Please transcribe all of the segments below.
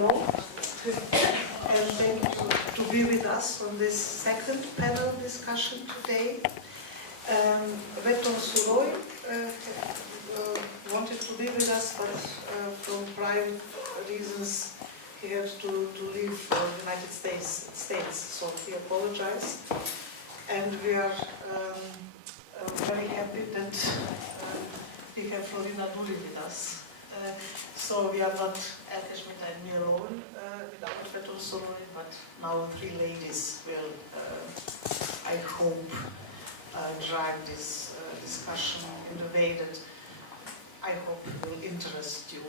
hello, and thank you to be with us on this second panel discussion today. Veton Suroi wanted to be with us, but from private reasons he had to leave for the United States, so he apologized. And we are very happy that we have Florina Duli with us. So we are not Elke, Schmitter and me alone without Veton Suroi, but now three ladies will, I hope, drive this discussion in a way that I hope will interest you.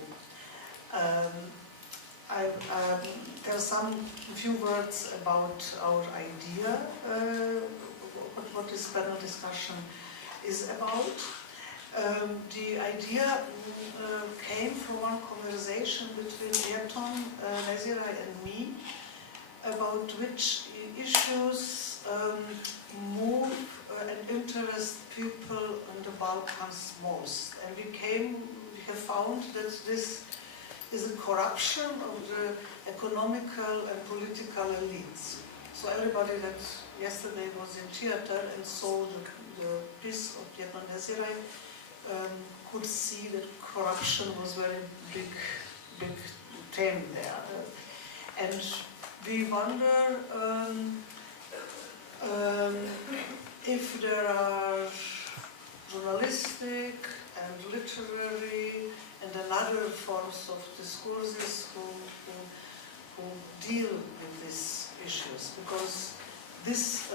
There are some few words about our idea, what this panel discussion is about. The idea came from one conversation between Veton, Nezirai and me about which issues move and interest people in the Balkans most. And we have found that this is the corruption of the economical and political elites. So everybody that yesterday was in theater and saw the piece of Veton Nezirai could see that corruption was very big theme there. And we wonder if there are journalistic and literary and other forms of discourses who deal with these issues, because this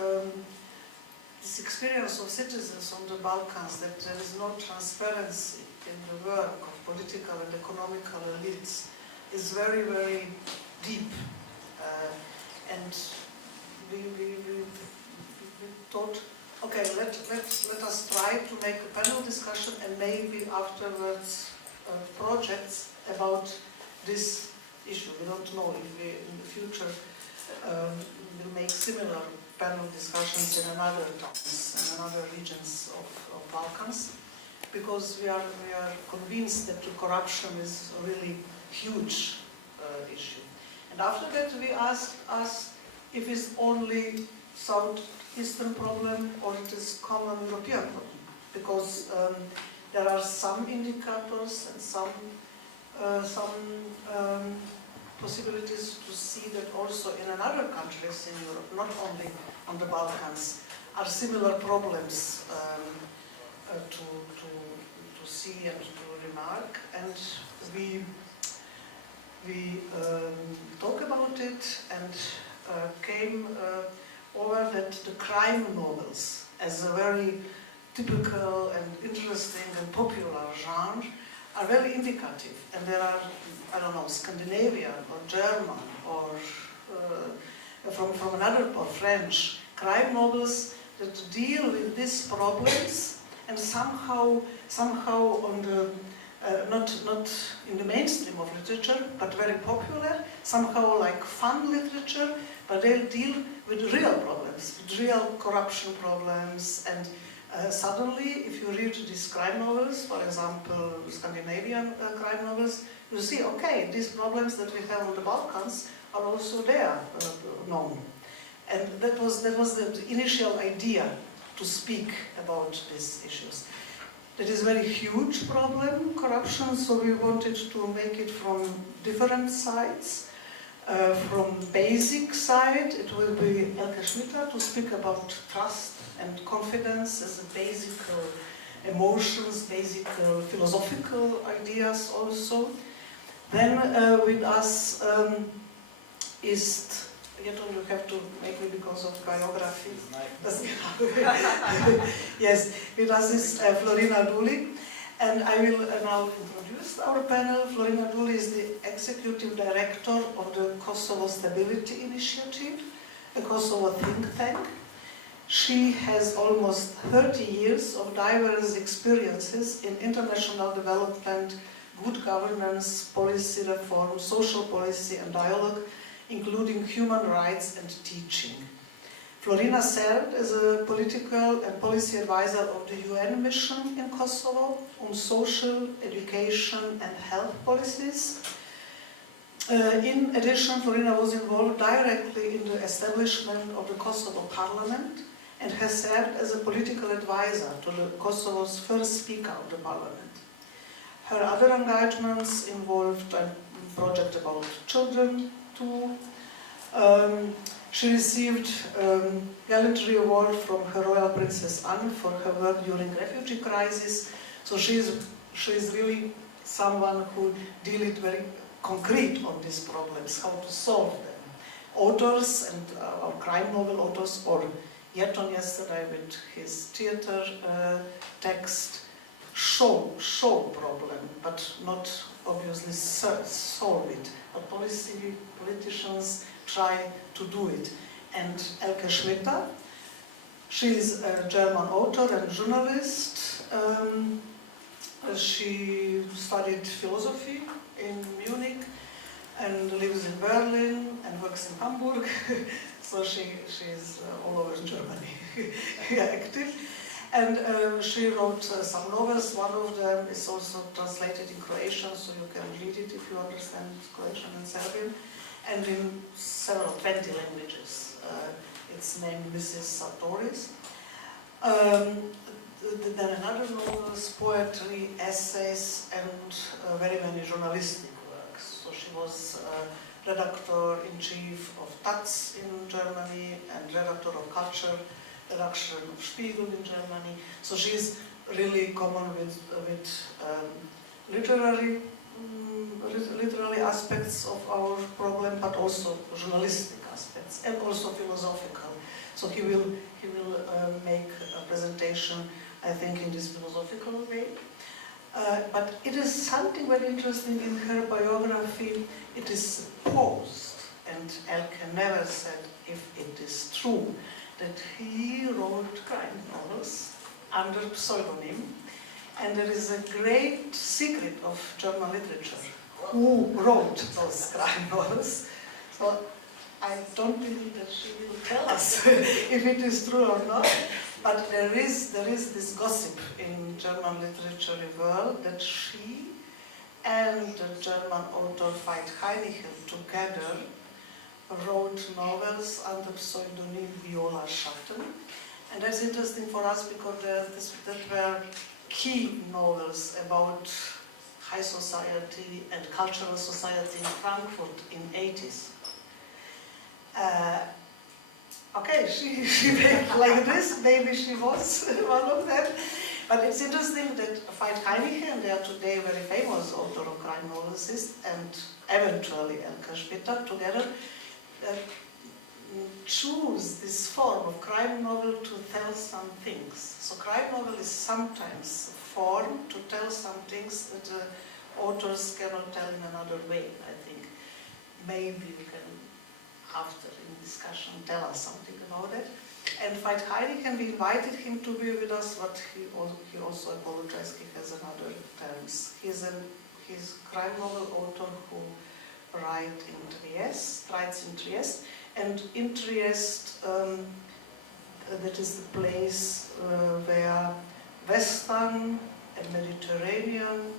experience of citizens on the Balkans, that there is no transparency in the work of political and economical elites, is very, very deep. And we thought, okay, let us try to make a panel discussion and maybe afterwards projects about this issue. We don't know if we in the future will make similar panel discussions in another towns and other regions of Balkans, because we are convinced that the corruption is a really huge issue. And after that we asked us if it's only Southeastern problem or it is common European problem, because there are some indicators and some possibilities to see that also in other countries in Europe, not only on the Balkans, are similar problems to see and to remark. And we talk about it and came over that the crime novels, as a very typical and interesting and popular genre, are very indicative. And there are, I don't know, Scandinavian or German or from another, or French, crime novels that deal with these problems and somehow on the, not in the mainstream of literature, but very popular, somehow like fun literature, but they deal with real problems, with real corruption problems. And suddenly, if you read these crime novels, for example, Scandinavian crime novels, you see, okay, these problems that we have on the Balkans are also there, known. And that was the initial idea to speak about these issues. That is a very huge problem, corruption, so we wanted to make it from different sides. From basic side, it will be Elke Schmitter to speak about trust and confidence as a basic emotions, basic philosophical ideas also. Then with us is, you have to make me because of biography. Yes, with us is Florina Duli. And I will now introduce our panel. Florina Duli is the Executive Director of the Kosovo Stability Initiative, a Kosovo think tank. She has almost 30 years of diverse experiences in international development, good governance, policy reform, social policy and dialogue, including human rights and teaching. Florina served as a political and policy advisor of the UN mission in Kosovo on social, education and health policies. In addition, Florina was involved directly in the establishment of the Kosovo Parliament and has served as a political advisor to the Kosovo's first Speaker of the Parliament. Her other engagements involved a project about children too. She received a gallantry award from Her Royal Princess Anne for her work during refugee crisis. So she's really someone who dealt very concrete on these problems, how to solve them. Authors and our crime novel authors, or Yeton yesterday with his theater text, show problem, but not obviously solve it. But politicians try to do it. And Elke Schmitter, she is a German author and journalist. She studied philosophy in Munich and lives in Berlin and works in Hamburg. So she is all over Germany active. And she wrote some novels. One of them is also translated in Croatian, so you can read it if you understand Croatian and Serbian, and in 20 languages. It's named Mrs. Sartoris. Then another novels, poetry, essays, and very many journalistic works. So she was redactor-in-chief of Taz in Germany and redactor of culture, redaction of Spiegel in Germany. So she's really common with literary aspects of our problem, but also journalistic aspects and also philosophical. So he will make a presentation, I think, in this philosophical way. But it is something very interesting in her biography. It is supposed, and Elke never said if it is true, that he wrote crime novels under pseudonym. And there is a great secret of German literature. Who wrote those crime novels? So I don't believe that she will tell us if it is true or not. But there is this gossip in German literature world that she and the German author Veit Heinichen together wrote novels under pseudonym Viola Schatten. And that's interesting for us because that were key novels about high society and cultural society in Frankfurt in 80s. Okay, she made like this, maybe she was one of them. But it's interesting that Veit Heinichen, they are today very famous author of crime novels, and eventually Elke Schmitter together choose this form of crime novel to tell some things. So crime novel is sometimes a form to tell some things that authors cannot tell in another way, I think. Maybe you can, after in discussion, tell us something about it. And Veit Heinichen, we invited him to be with us, but he also apologized, he has another terms. He's crime novel author who writes in Trieste, and in Trieste, that is the place where Western and Mediterranean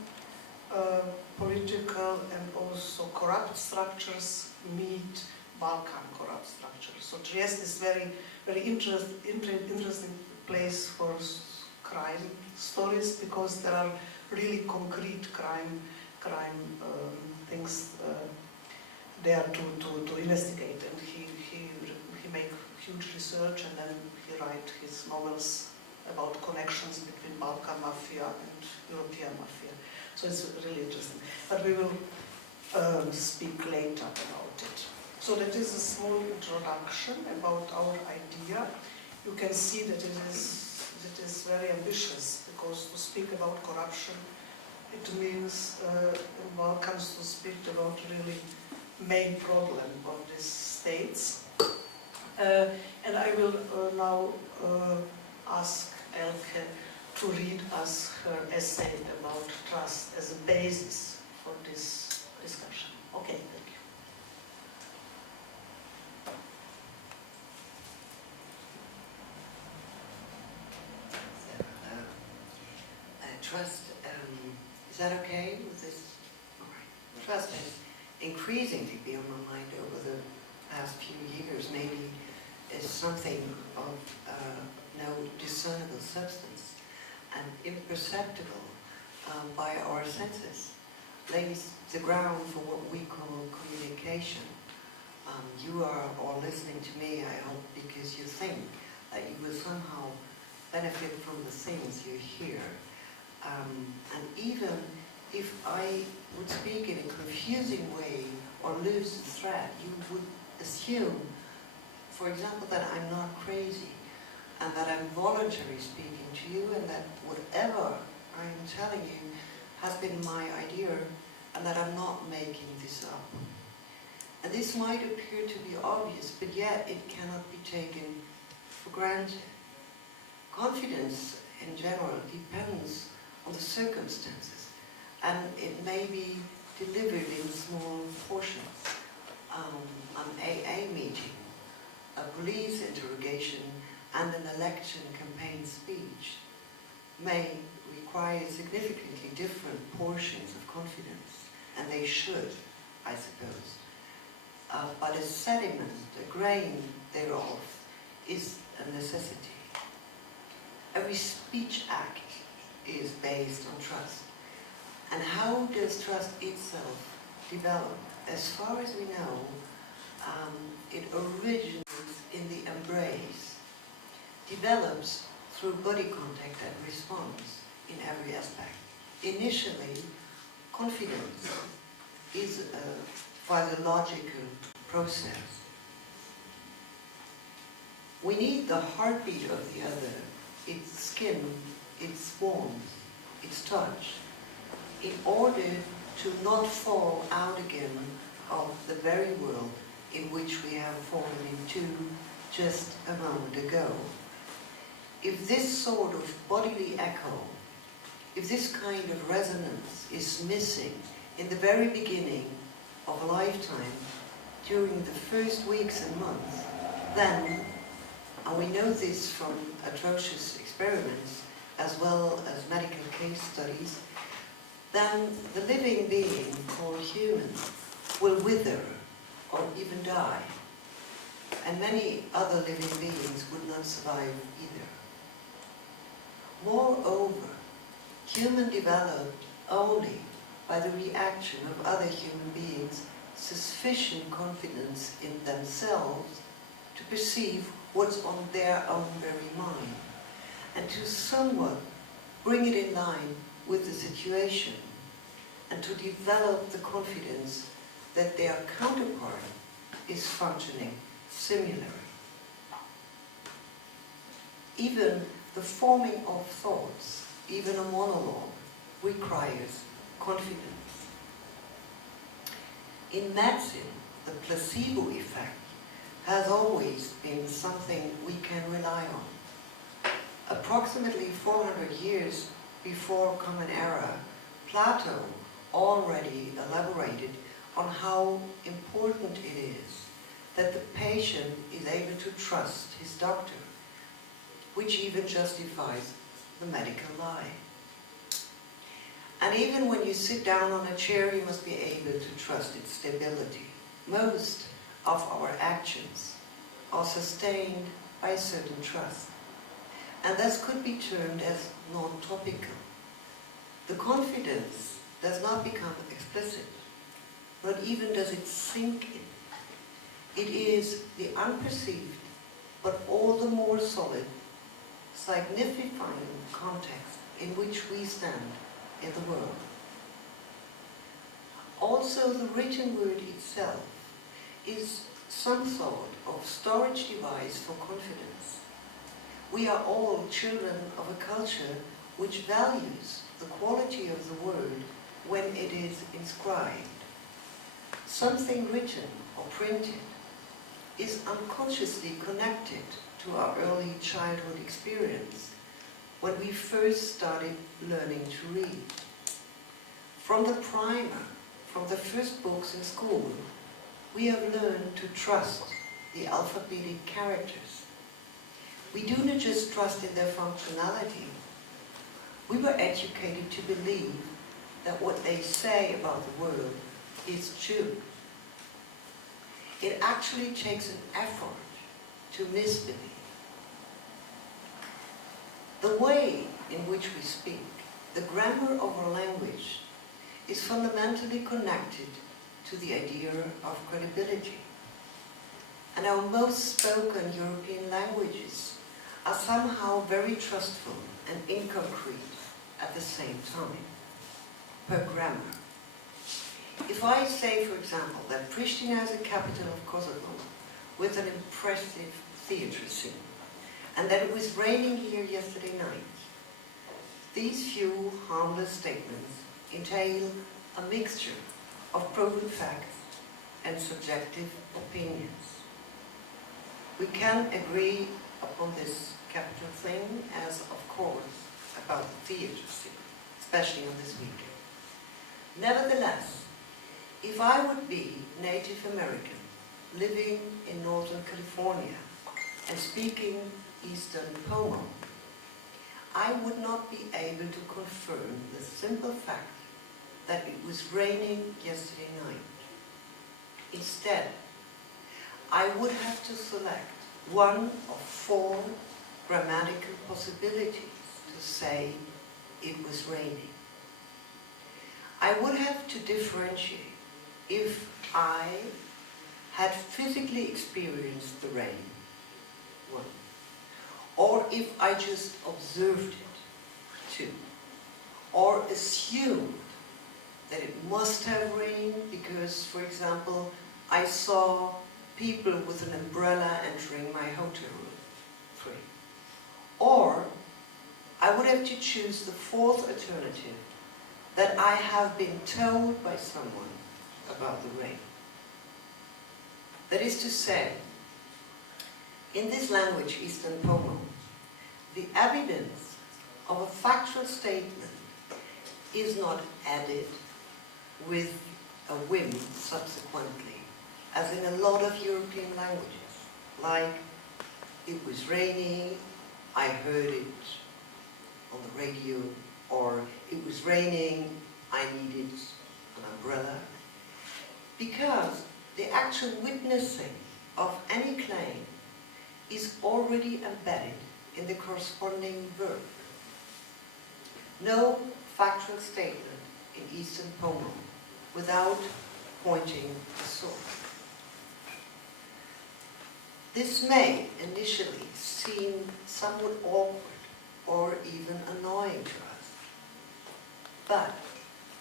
political and also corrupt structures meet Balkan corrupt structures. So Trieste is very interesting place for crime stories because there are really concrete crime things there to investigate, and he make huge research, and then he write his novels about connections between Balkan mafia and European mafia. So it's really interesting. But we will speak later about it. So that is a small introduction about our idea. You can see that it is very ambitious, because to speak about corruption, it means in Balkans to speak about really main problem of these states. And I will now ask Elke to read us her essay about trust as a basis for this discussion. Okay, thank you. Trust, is that okay with this? All right. Trust increasingly be on my mind over the past few years, maybe is something of no discernible substance and imperceptible by our senses, lays the ground for what we call communication. You are all listening to me, I hope, because you think that you will somehow benefit from the things you hear. And even if I would speak in a confusing way or lose the thread, you would assume, for example, that I'm not crazy and that I'm voluntarily speaking to you and that whatever I'm telling you has been my idea and that I'm not making this up. And this might appear to be obvious, but yet it cannot be taken for granted. Confidence in general depends on the circumstances, and it may be delivered in small portions. An AA meeting, a police interrogation, and an election campaign speech may require significantly different portions of confidence, and they should, I suppose. But a sediment, a grain thereof, is a necessity. Every speech act is based on trust. And how does trust itself develop? As far as we know, it originates in the embrace, develops through body contact and response in every aspect. Initially, confidence is a physiological process. We need the heartbeat of the other, its skin, its warmth, its touch, in order to not fall out again of the very world in which we have fallen into just a moment ago. If this sort of bodily echo, if this kind of resonance is missing in the very beginning of a lifetime, during the first weeks and months, then, and we know this from atrocious experiments as well as medical case studies, then the living being called human will wither or even die, and many other living beings would not survive either. Moreover, human developed only by the reaction of other human beings sufficient confidence in themselves to perceive what's on their own very mind, and to somewhat bring it in line with the situation, and to develop the confidence that their counterpart is functioning similarly. Even the forming of thoughts, even a monologue, requires confidence. In medicine, the placebo effect has always been something we can rely on. Approximately 400 years before Common Era, Plato already elaborated on how important it is that the patient is able to trust his doctor, which even justifies the medical lie. And even when you sit down on a chair, you must be able to trust its stability. Most of our actions are sustained by a certain trust, and thus could be termed as non-topical. The confidence does not become explicit, not even does it sink in. It is the unperceived, but all the more solid, signifying context in which we stand in the world. Also, the written word itself is some sort of storage device for confidence. We are all children of a culture which values the quality of the word when it is inscribed. Something written or printed is unconsciously connected to our early childhood experience when we first started learning to read. From the primer, from the first books in school, we have learned to trust the alphabetic characters. We do not just trust in their functionality. We were educated to believe that what they say about the world is true. It actually takes an effort to misbelieve. The way in which we speak, the grammar of our language, is fundamentally connected to the idea of credibility. And our most spoken European languages are somehow very trustful and inconcrete at the same time, per grammar. If I say, for example, that Prishtina is the capital of Kosovo with an impressive theatre scene, and that it was raining here yesterday night, these few harmless statements entail a mixture of proven facts and subjective opinions. We can agree upon this capital thing as, of course, about the theatre scene, especially on this weekend. Nevertheless, if I would be Native American, living in Northern California and speaking Eastern Pomo, I would not be able to confirm the simple fact that it was raining yesterday night. Instead, I would have to select one of 4 grammatical possibilities to say it was raining. I would have to differentiate if I had physically experienced the rain, 1, or if I just observed it, 2, or assumed that it must have rained because, for example, I saw people with an umbrella entering my hotel room, 3. Or I would have to choose the 4th alternative, that I have been told by someone about the rain. That is to say, in this language, Eastern Pomo, the evidence of a factual statement is not added with a whim subsequently, as in a lot of European languages, like it was raining, I heard it on the radio, or it was raining, I needed an umbrella. Because the actual witnessing of any claim is already embedded in the corresponding verb. No factual statement in Eastern Pomo without pointing to source. This may initially seem somewhat awkward or even annoying to us. But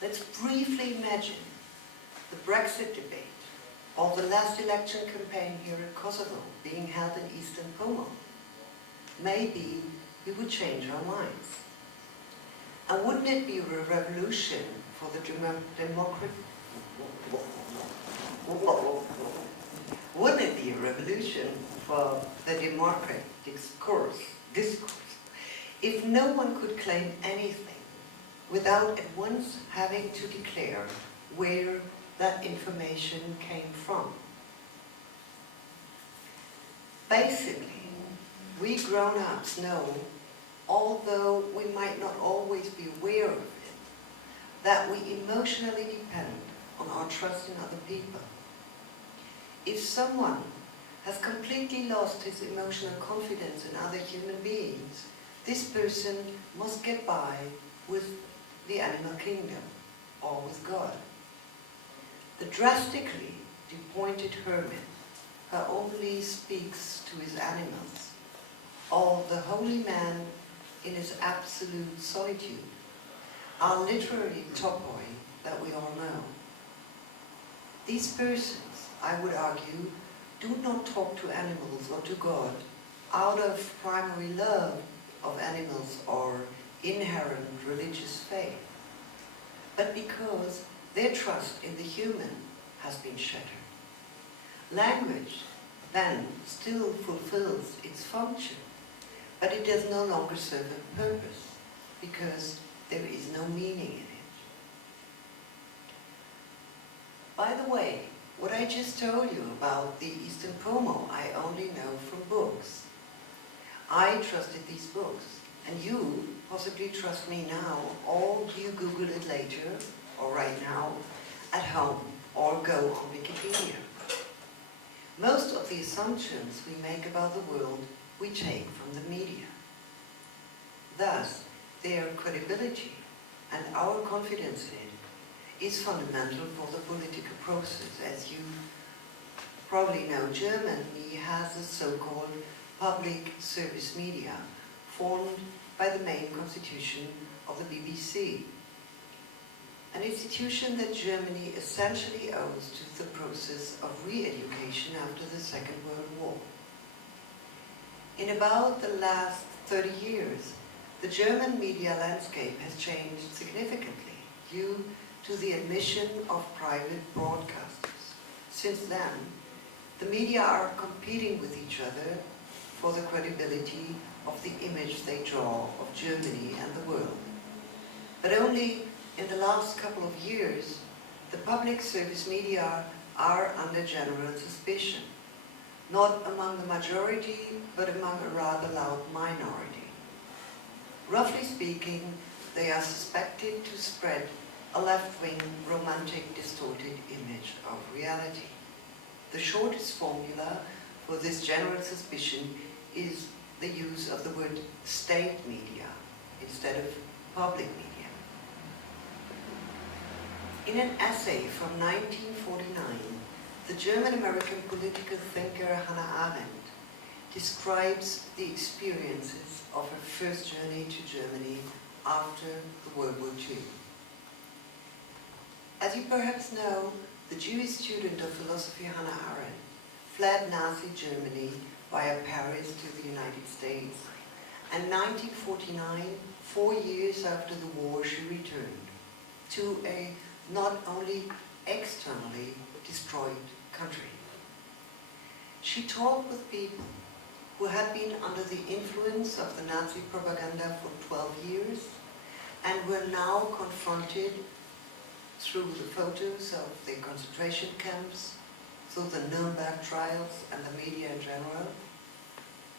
let's briefly imagine the Brexit debate or the last election campaign here in Kosovo being held in Eastern Pomo. Maybe we would change our minds. And wouldn't it be a revolution for the Wouldn't it be a revolution for the democratic discourse if no one could claim anything without at once having to declare where that information came from? Basically, we grown-ups know, although we might not always be aware of it, that we emotionally depend on our trust in other people. If someone has completely lost his emotional confidence in other human beings, this person must get by with the animal kingdom or with God. The drastically depointed hermit who only speaks to his animals, or the holy man in his absolute solitude, are literally topoi that we all know. These persons, I would argue, do not talk to animals or to God out of primary love of animals or inherent religious faith, but because their trust in the human has been shattered. Language, then, still fulfills its function, but it does no longer serve a purpose, because there is no meaning in it. By the way, what I just told you about the Eastern Pomo, I only know from books. I trusted these books, and you possibly trust me now, or you Google it later, or right now, at home, or go on Wikipedia. Most of the assumptions we make about the world we take from the media. Thus, their credibility and our confidence in it is fundamental for the political process. As you probably know, Germany has a so-called public service media formed by the main constitution of the BBC, an institution that Germany essentially owes to the process of re-education after the Second World War. In about the last 30 years, the German media landscape has changed significantly due to the admission of private broadcasters. Since then, the media are competing with each other for the credibility of the image they draw of Germany and the world. But only in the last couple of years, the public service media are under general suspicion, not among the majority, but among a rather loud minority. Roughly speaking, they are suspected to spread a left-wing, romantic, distorted image of reality. The shortest formula for this general suspicion is the use of the word state media instead of public media. In an essay from 1949, the German-American political thinker Hannah Arendt describes the experiences of her first journey to Germany after the World War II. As you perhaps know, the Jewish student of philosophy Hannah Arendt fled Nazi Germany via Paris to the United States, and in 1949, 4 years after the war, she returned to a not only externally destroyed country. She talked with people who had been under the influence of the Nazi propaganda for 12 years and were now confronted through the photos of the concentration camps, through the Nuremberg trials and the media in general,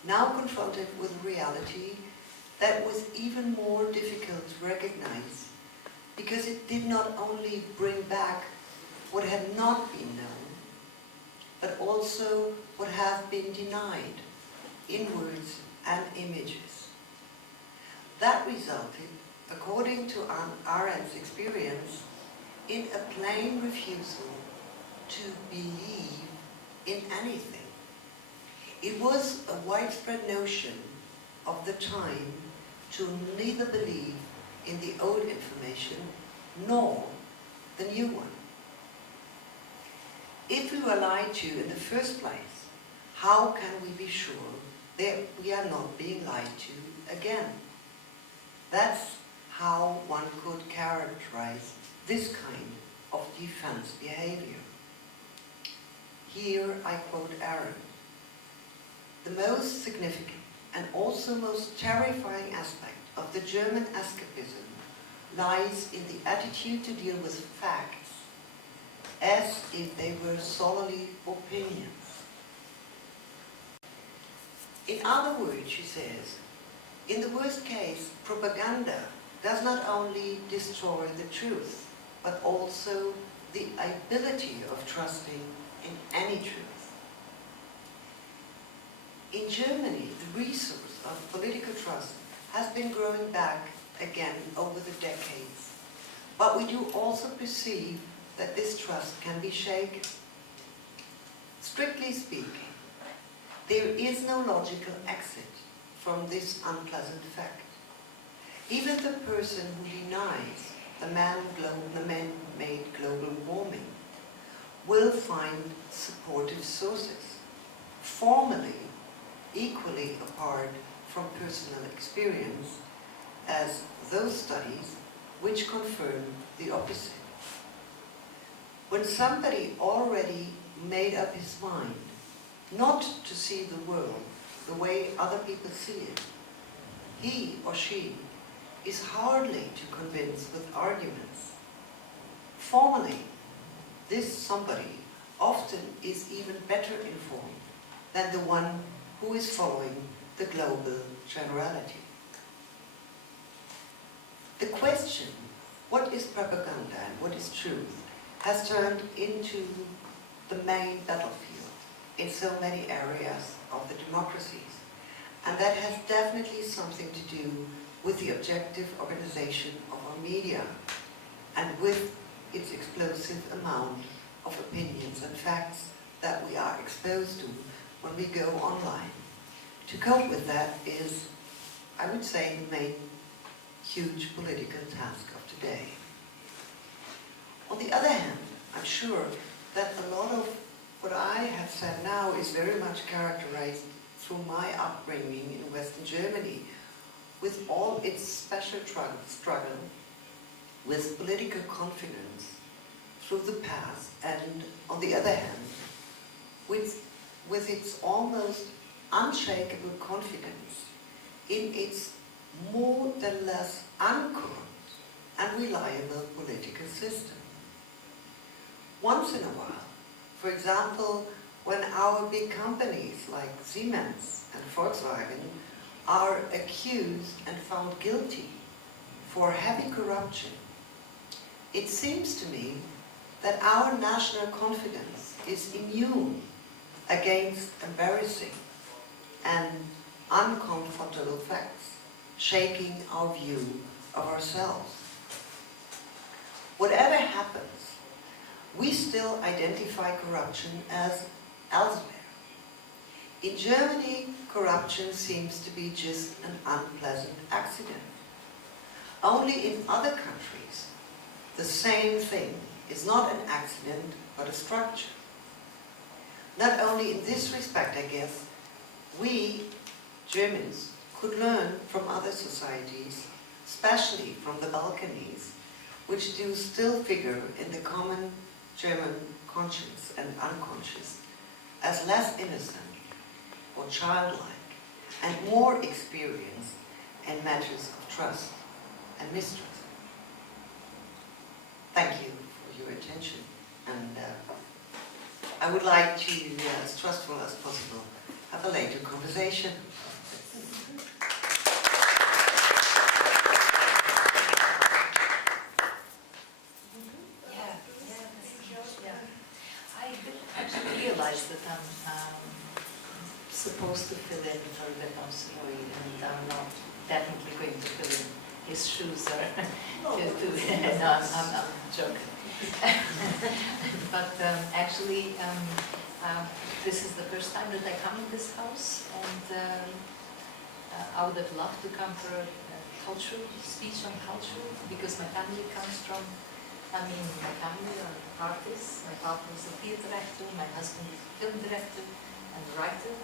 now confronted with a reality that was even more difficult to recognize because it did not only bring back what had not been known, but also what had been denied in words and images. That resulted, according to Arendt's experience, in a plain refusal to believe in anything. It was a widespread notion of the time to neither believe in the old information nor the new one. If we were lied to in the first place, how can we be sure that we are not being lied to again? That's how one could characterize this kind of defense behavior. Here I quote Arendt. The most significant and also most terrifying aspect of the German escapism lies in the attitude to deal with facts as if they were solely opinions. In other words, she says, in the worst case, propaganda does not only destroy the truth, but also the ability of trusting in any truth. In Germany, the resource of political trust has been growing back again over the decades. But we do also perceive that this trust can be shaken. Strictly speaking, there is no logical exit from this unpleasant fact. Even the person who denies the man-made global warming will find supportive sources, formally equally apart from personal experience, as those studies which confirm the opposite. When somebody already made up his mind not to see the world the way other people see it, he or she is hardly to convince with arguments. Formally, this somebody often is even better informed than the one who is following the global generality. The question, what is propaganda and what is truth, has turned into the main battlefield in so many areas of the democracies. And that has definitely something to do with the objective organization of our media and with its explosive amount of opinions and facts that we are exposed to when we go online. To cope with that is, I would say, the main huge political task of today. On the other hand, I'm sure that a lot of what I have said now is very much characterized through my upbringing in Western Germany, with all its special struggle with political confidence through the past, and on the other hand, with its almost unshakable confidence in its more than less uncorrupt and reliable political system. Once in a while, for example, when our big companies like Siemens and Volkswagen are accused and found guilty for heavy corruption, it seems to me that our national confidence is immune against embarrassing and uncomfortable facts shaking our view of ourselves. Whatever happens, we still identify corruption as elsewhere. In Germany, corruption seems to be just an unpleasant accident. Only in other countries, the same thing is not an accident, but a structure. Not only in this respect, I guess, we, Germans, could learn from other societies, especially from the Balkans, which do still figure in the common German conscience and unconscious as less innocent or childlike and more experienced in matters of trust and mistrust. Thank you for your attention, and I would like to, as trustful as possible, have a later conversation. I actually realized that I'm supposed to fill in for Lepon's story, and I'm not definitely going to fill in his shoes or no, I'm joking. But actually, this is the first time that I come in this house, and I would have loved to come for a cultural speech on culture, because my family comes from, my family are artists. My father was a theater actor, my husband is a film director and writer.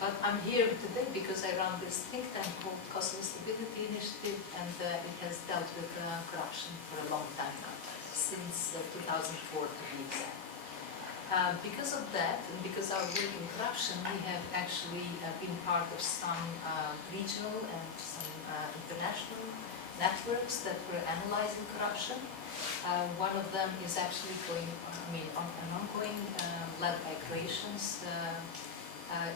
But I'm here today because I run this think tank called Kosovo Stability Initiative, and it has dealt with corruption for a long time now, since 2004 to be exact. Because of that, and because our work in corruption, we have actually been part of some regional and some international networks that were analyzing corruption. One of them is actually going, an ongoing, led by Croatians,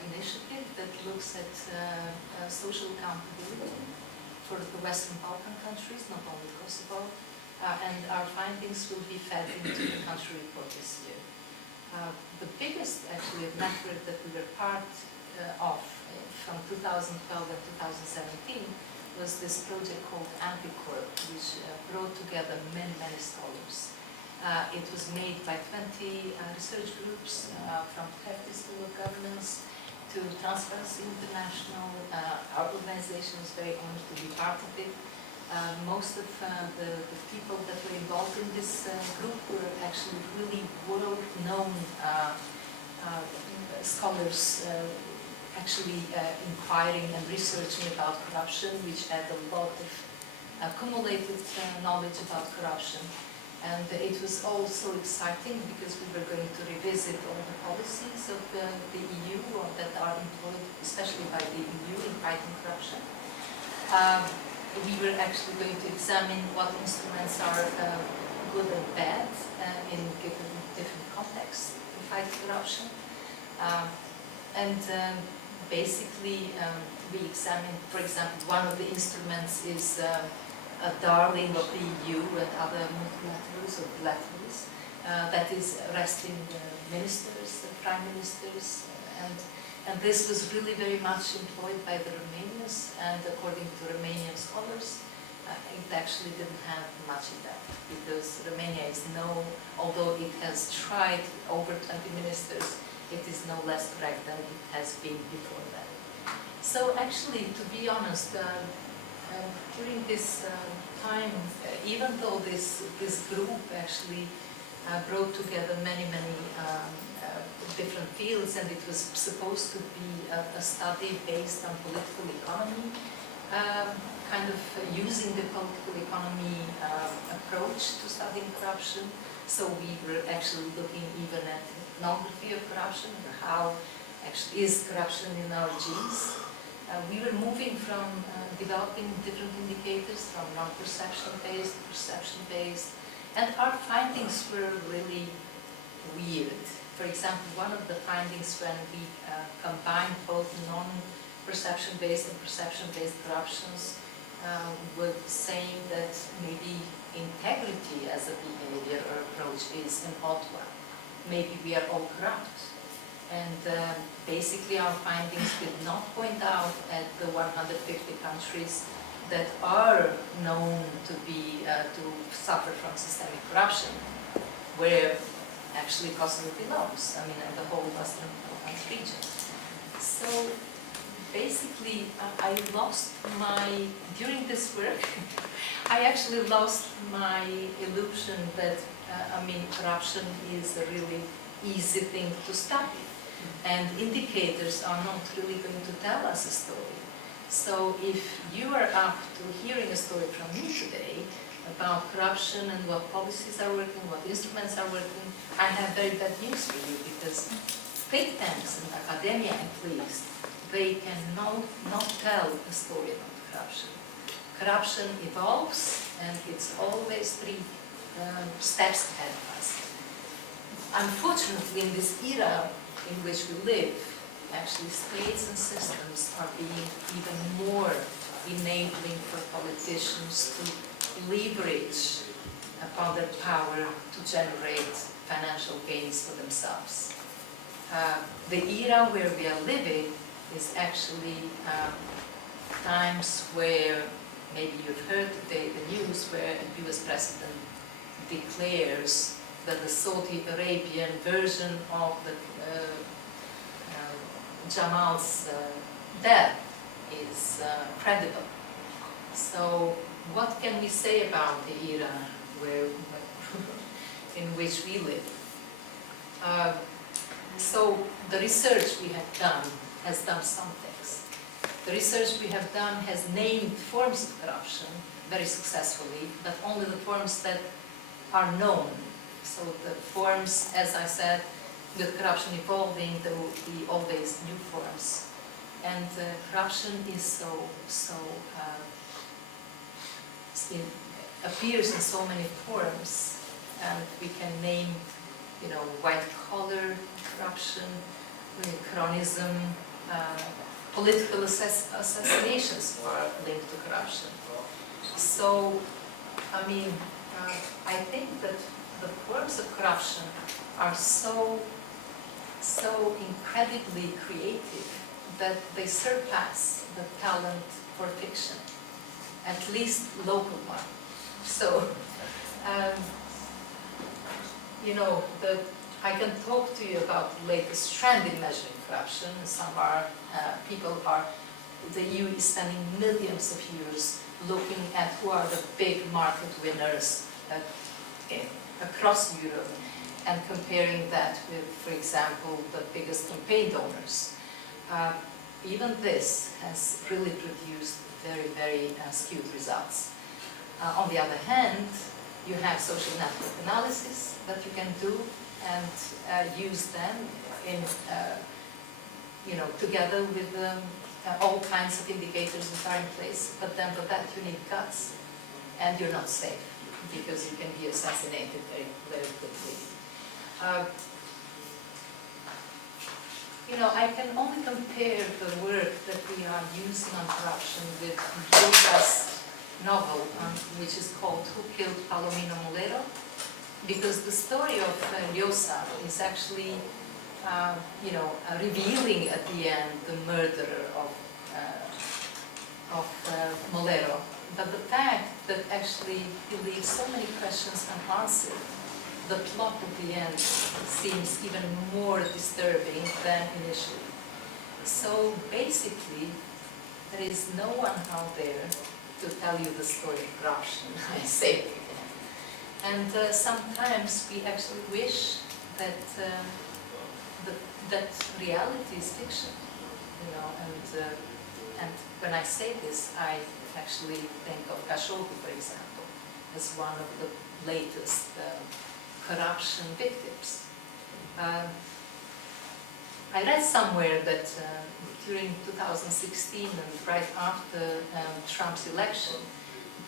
initiative that looks at social accountability for the Western Balkan countries, not only Kosovo, and our findings will be fed into the country report this year. The biggest, actually, network that we were part of from 2012 and 2017 was this project called Anticorp, which brought together many scholars. It was made by 20 research groups from Kefti School of Governance to Transparency International. Our organization was very honored to be part of it. Most of the people that were involved in this group were actually really world-known scholars, actually inquiring and researching about corruption, which had a lot of accumulated knowledge about corruption. And it was all so exciting because we were going to revisit all the policies of the EU that are employed, especially by the EU, in fighting corruption. We were actually going to examine what instruments are good and bad in given different contexts to fight corruption. Basically, we examined, for example, one of the instruments is a darling of the EU and other multilaterals or bilaterals, that is arresting ministers, prime ministers, and this was really very much employed by the Romanians, and according to Romanian scholars, it actually didn't have much effect, because Romania is although it has tried over 20 ministers, it is no less correct than it has been before that. So actually, to be honest, during this time, even though this group actually brought together many different fields, and it was supposed to be a study based on political economy, kind of using the political economy approach to studying corruption. So we were actually looking even at ethnography of corruption, or how actually is corruption in our genes. We were moving from developing different indicators from non-perception-based to perception-based, and our findings were really weird. For example, one of the findings when we combined both non-perception-based and perception-based corruptions was saying that maybe integrity as a behavior or approach is an odd one. Maybe we are all corrupt. And basically our findings did not point out at the 150 countries that are known to suffer from systemic corruption, where actually Kosovo belongs, I mean, and the whole Western Balkans region. So basically, during this work, I actually lost my illusion that, corruption is a really easy thing to study. And indicators are not really going to tell us a story. So if you are up to hearing a story from me today about corruption and what policies are working, what instruments are working, I have very bad news for you, because think tanks and academia at least, they cannot tell a story about corruption. Corruption evolves, and it's always 3 steps ahead of us. Unfortunately, in this era in which we live, actually states and systems are being even more enabling for politicians to leverage upon their power to generate financial gains for themselves. The era where we are living is actually times where, maybe you've heard today the news, where a US president declares that the Saudi Arabian version of the Jamal's death is credible. So what can we say about the era in which we live? So the research we have done has done some things. The research we have done has named forms of corruption very successfully, but only the forms that are known. So the forms, as I said, with corruption evolving, there will be always new forms. And corruption is appears in so many forms, and we can name, white-collar corruption, cronyism, political assassinations are linked to corruption. So, I think that the forms of corruption are so incredibly creative that they surpass the talent for fiction, at least local one. So, I can talk to you about the latest trend in measuring corruption. The EU is spending millions of euros looking at who are the big market winners across Europe, and comparing that with, for example, the biggest campaign donors. Even this has really produced very, very skewed results. On the other hand, you have social network analysis that you can do and use them in, together with all kinds of indicators that are in place. But then for that you need guts, and you're not safe because you can be assassinated very, very quickly. I can only compare the work that we are using on corruption with Gilda's novel, which is called Who Killed Palomino Molero? because the story of Ljosa is actually, revealing at the end the murderer of Molero. But the fact that actually he leaves so many questions unanswered, the plot at the end seems even more disturbing than initially. So basically, there is no one out there to tell you the story of corruption, I say it again. And sometimes we actually wish that that reality is fiction, and when I say this, I actually think of Khashoggi, for example, as one of the latest corruption victims. I read somewhere that during 2016 and right after Trump's election,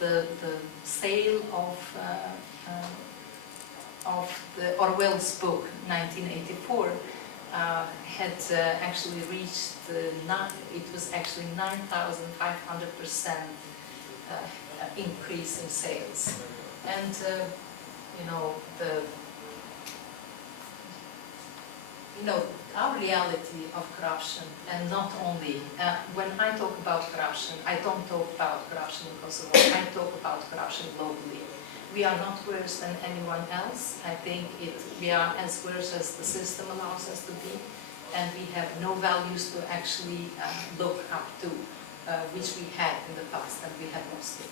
the sale of the Orwell's book, 1984, had actually reached, it was actually 9,500% increase in sales. And, our reality of corruption, and not only, when I talk about corruption, I don't talk about corruption in Kosovo, I talk about corruption globally. We are not worse than anyone else. I think we are as worse as the system allows us to be, and we have no values to actually look up to, which we had in the past, and we have lost it.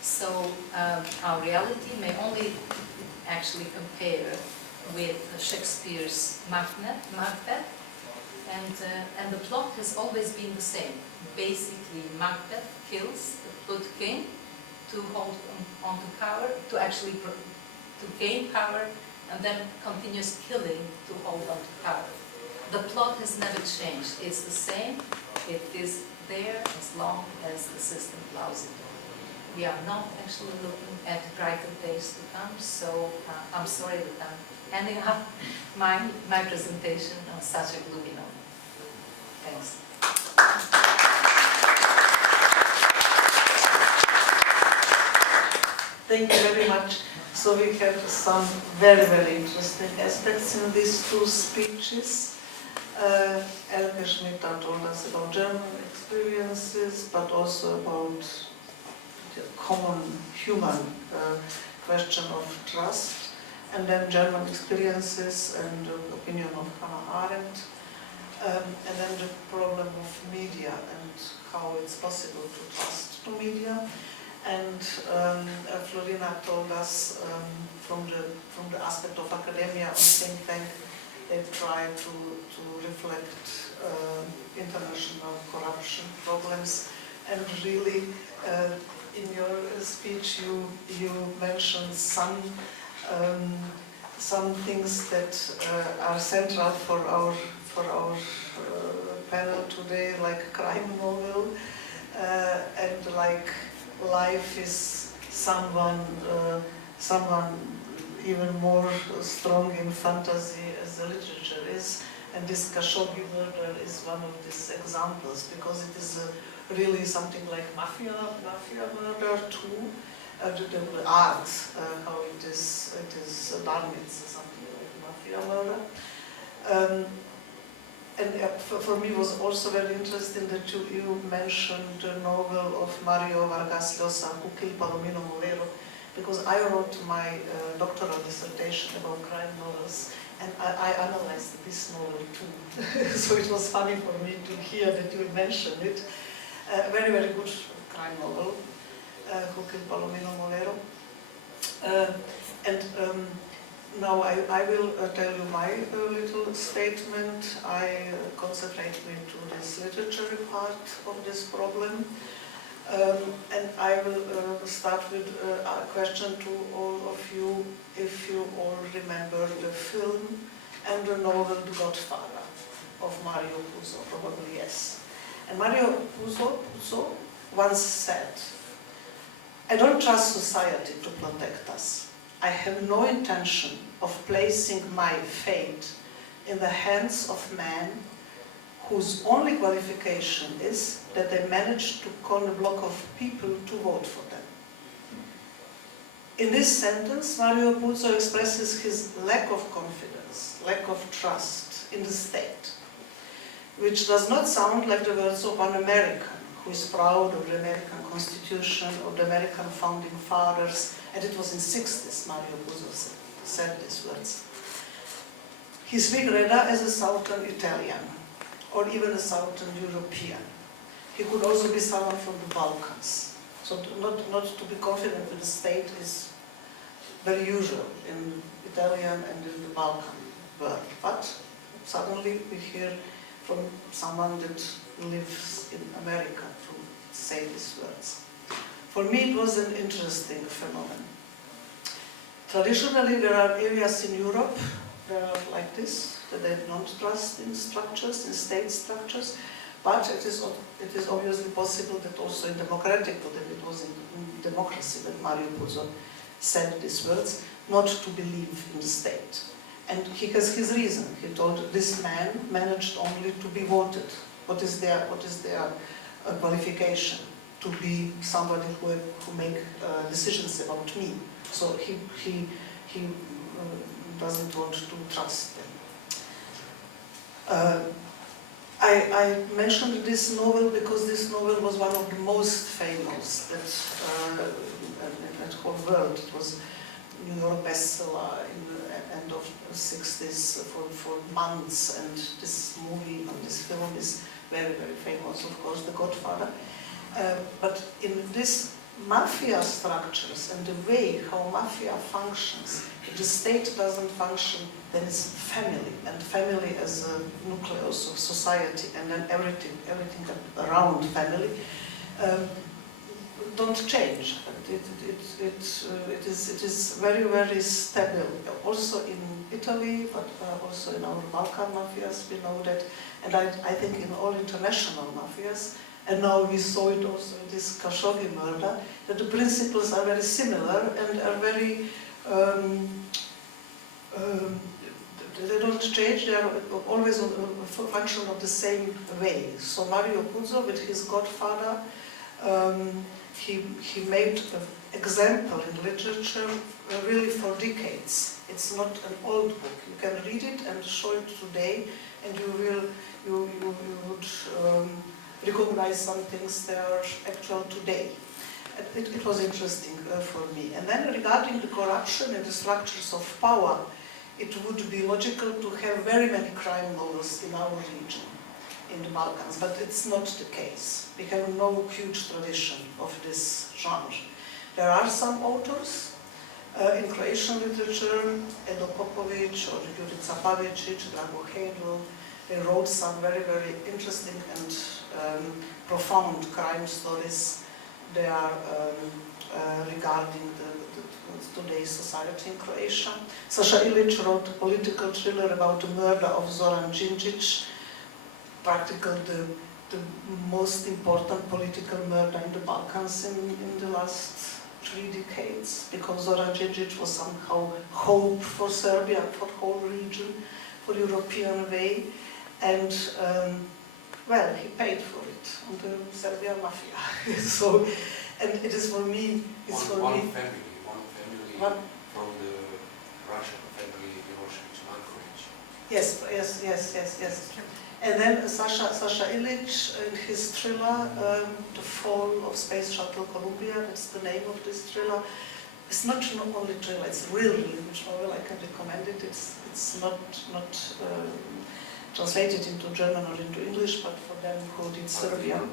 So our reality may only actually compare with Shakespeare's Macbeth, and the plot has always been the same. Basically, Macbeth kills the good king to hold on to power, to gain power, and then continues killing to hold on to power. The plot has never changed. It's the same. It is there as long as the system allows it. We are not actually looking at brighter days to come, so I'm sorry that I'm ending up my presentation on such a gloomy note. Thanks. Thank you very much. So we have some very, very interesting aspects in these two speeches. Elke Schmitter told us about German experiences, but also about the common human question of trust, and then German experiences and the opinion of Hannah Arendt, and then the problem of media and how it's possible to trust to media. And Florina told us from the aspect of academia on think tank, they try to reflect international corruption problems. And really, in your speech, you mentioned some things that are central for our panel today, like crime novel, and like life is someone even more strong in fantasy as the literature is, and this Khashoggi murder is one of these examples, because it is really something like mafia murder too. The art, how it is done, it's something like mafia murder. And for me, it was also very interesting that you mentioned the novel of Mario Vargas Llosa, Who Killed Palomino Molero, because I wrote my doctoral dissertation about crime novels, and I analyzed this novel too. So it was funny for me to hear that you mentioned it. Very, very good crime novel, Who Killed Palomino Molero. Now I will tell you my little statement. I concentrate me to this literary part of this problem. And I will start with a question to all of you, if you all remember the film and the novel The Godfather of Mario Puzo. Probably yes. And Mario Puzo once said, "I don't trust society to protect us. I have no intention of placing my fate in the hands of men whose only qualification is that they manage to con a block of people to vote for them." In this sentence, Mario Puzo expresses his lack of confidence, lack of trust in the state, which does not sound like the words of an American who is proud of the American Constitution, of the American founding fathers, and it was in the 60s Mario Puzo said these words. He speaks rather as a Southern Italian, or even a Southern European. He could also be someone from the Balkans. So not to be confident with the state is very usual in Italian and in the Balkan world. But suddenly we hear from someone that lives in America to say these words. For me it was an interesting phenomenon. Traditionally there are areas in Europe that are like this, that they don't trust in structures, in state structures. But it is obviously possible that also in democratic, that it was in democracy that Mario Puzo said these words, not to believe in the state. And he has his reason. He told this man managed only to be voted. What is their qualification? To be somebody who make decisions about me. So he doesn't want to trust them. I mentioned this novel because this novel was one of the most famous that in the whole world. It was New York bestseller in the end of the 60s for months, and this movie and this film is very, very famous, of course, The Godfather. But in this mafia structures and the way how mafia functions, if the state doesn't function, then it's family, and family as a nucleus of society, and then everything around family don't change. It is very, very stable. Also in Italy, but also in our Balkan mafias, we know that, and I think in all international mafias. And now we saw it also in this Khashoggi murder, that the principles are very similar and are very, they don't change, they are always a function of the same way. So Mario Puzo, with his godfather, he made an example in literature really for decades. It's not an old book. You can read it and show it today, and you would recognize some things that are actual today. It was interesting for me. And then regarding the corruption and the structures of power, it would be logical to have very many crime novels in our region, in the Balkans, but it's not the case. We have no huge tradition of this genre. There are some authors in Croatian literature, Edo Popović or Jurica Pavičić, Drago Hedl. They wrote some very, very interesting and profound crime stories. They are regarding today's society in Croatia. Sasha Ilić wrote a political thriller about the murder of Zoran Đinđić, practically the most important political murder in the Balkans in the last 3 decades, because Zoran Đinđić was somehow hope for Serbia, for the whole region, for European way, and well, he paid for it on the Serbian mafia. So, and it is for me, it's one family from the Russian family, Milošević, Manković. Yes. And then Sasha Ilić, in his thriller, The Fall of Space Shuttle Columbia, that's the name of this thriller. It's not only thriller, it's a really huge novel, I can recommend it. It's not translated into German or into English, but for them who did Serbian.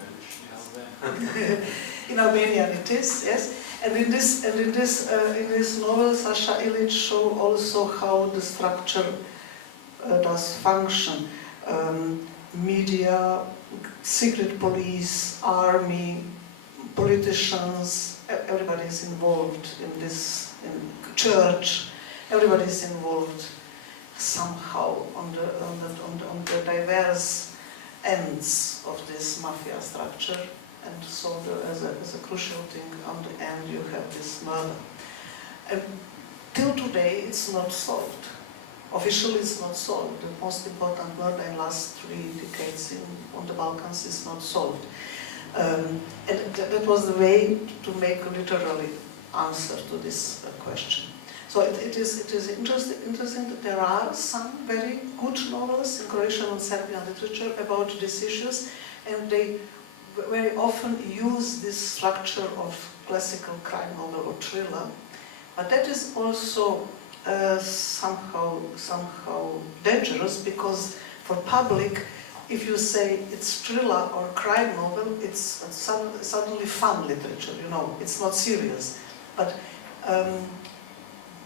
In Albanian it is, yes. And in this novel, Sasha Ilić shows also how the structure does function. Media, secret police, army, politicians, everybody is involved in this, in church, everybody is involved somehow on the diverse ends of this mafia structure. And so as a crucial thing, on the end you have this murder. And till today it's not solved. Officially it's not solved. The most important murder in the last 3 decades on the Balkans is not solved. And that was the way to make literally answer to this question. So it is interesting that there are some very good novels in Croatian and Serbian literature about these issues, and they very often use this structure of classical crime novel or thriller. But that is also somehow dangerous, because for public, if you say it's thriller or crime novel, it's suddenly fun literature, you know, it's not serious. But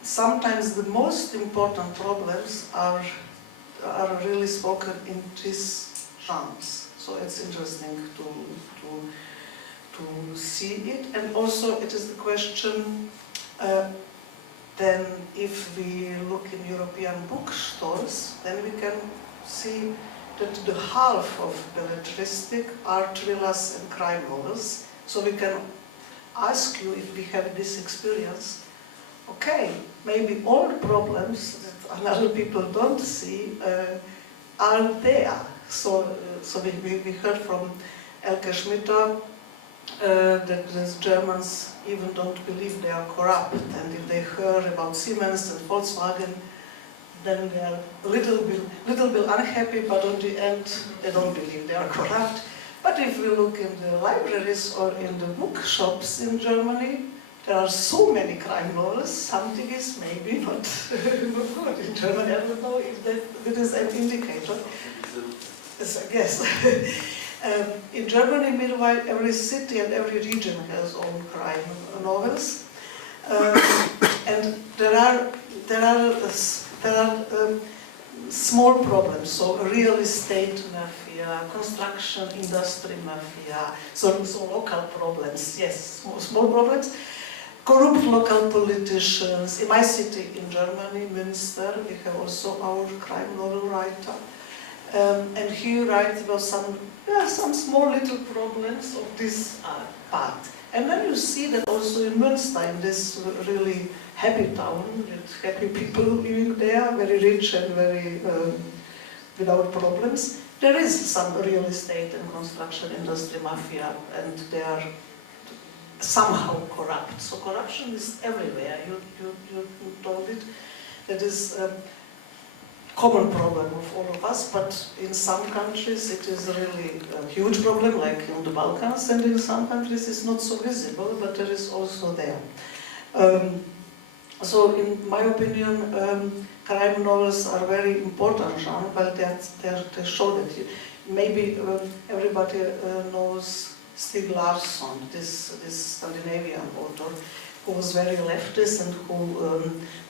sometimes the most important problems are really spoken in these genres. So it's interesting to see it. And also it is the question, then if we look in European bookstores, then we can see that the half of belletristic are thrillers and crime novels. So we can ask you, if we have this experience, okay, maybe all the problems that other people don't see are there. So we heard from Elke Schmitter that the Germans even don't believe they are corrupt, and if they hear about Siemens and Volkswagen, then they are a little bit unhappy, but in the end they don't believe they are corrupt. But if we look in the libraries or in the bookshops in Germany, there are so many crime novels, something is maybe not good in Germany. I don't know if that is an indicator. Yes, I guess. In Germany, meanwhile, every city and every region has own crime novels, and there are small problems. So real estate mafia, construction industry mafia, so local problems. Yes, small problems. Corrupt local politicians. In my city in Germany, Münster, we have also our crime novel writer. And he writes about some small little problems of this part. And then you see that also in Münster, in this really happy town, with happy people living there, very rich and very without problems, there is some real estate and construction industry mafia, and they are somehow corrupt. So corruption is everywhere. You told it. That is common problem of all of us, but in some countries it is really a huge problem, like in the Balkans, and in some countries it's not so visible, but there is also there. So in my opinion, crime novels are very important genre, but they show that maybe everybody knows Stieg Larsson, this Scandinavian author, who was very leftist and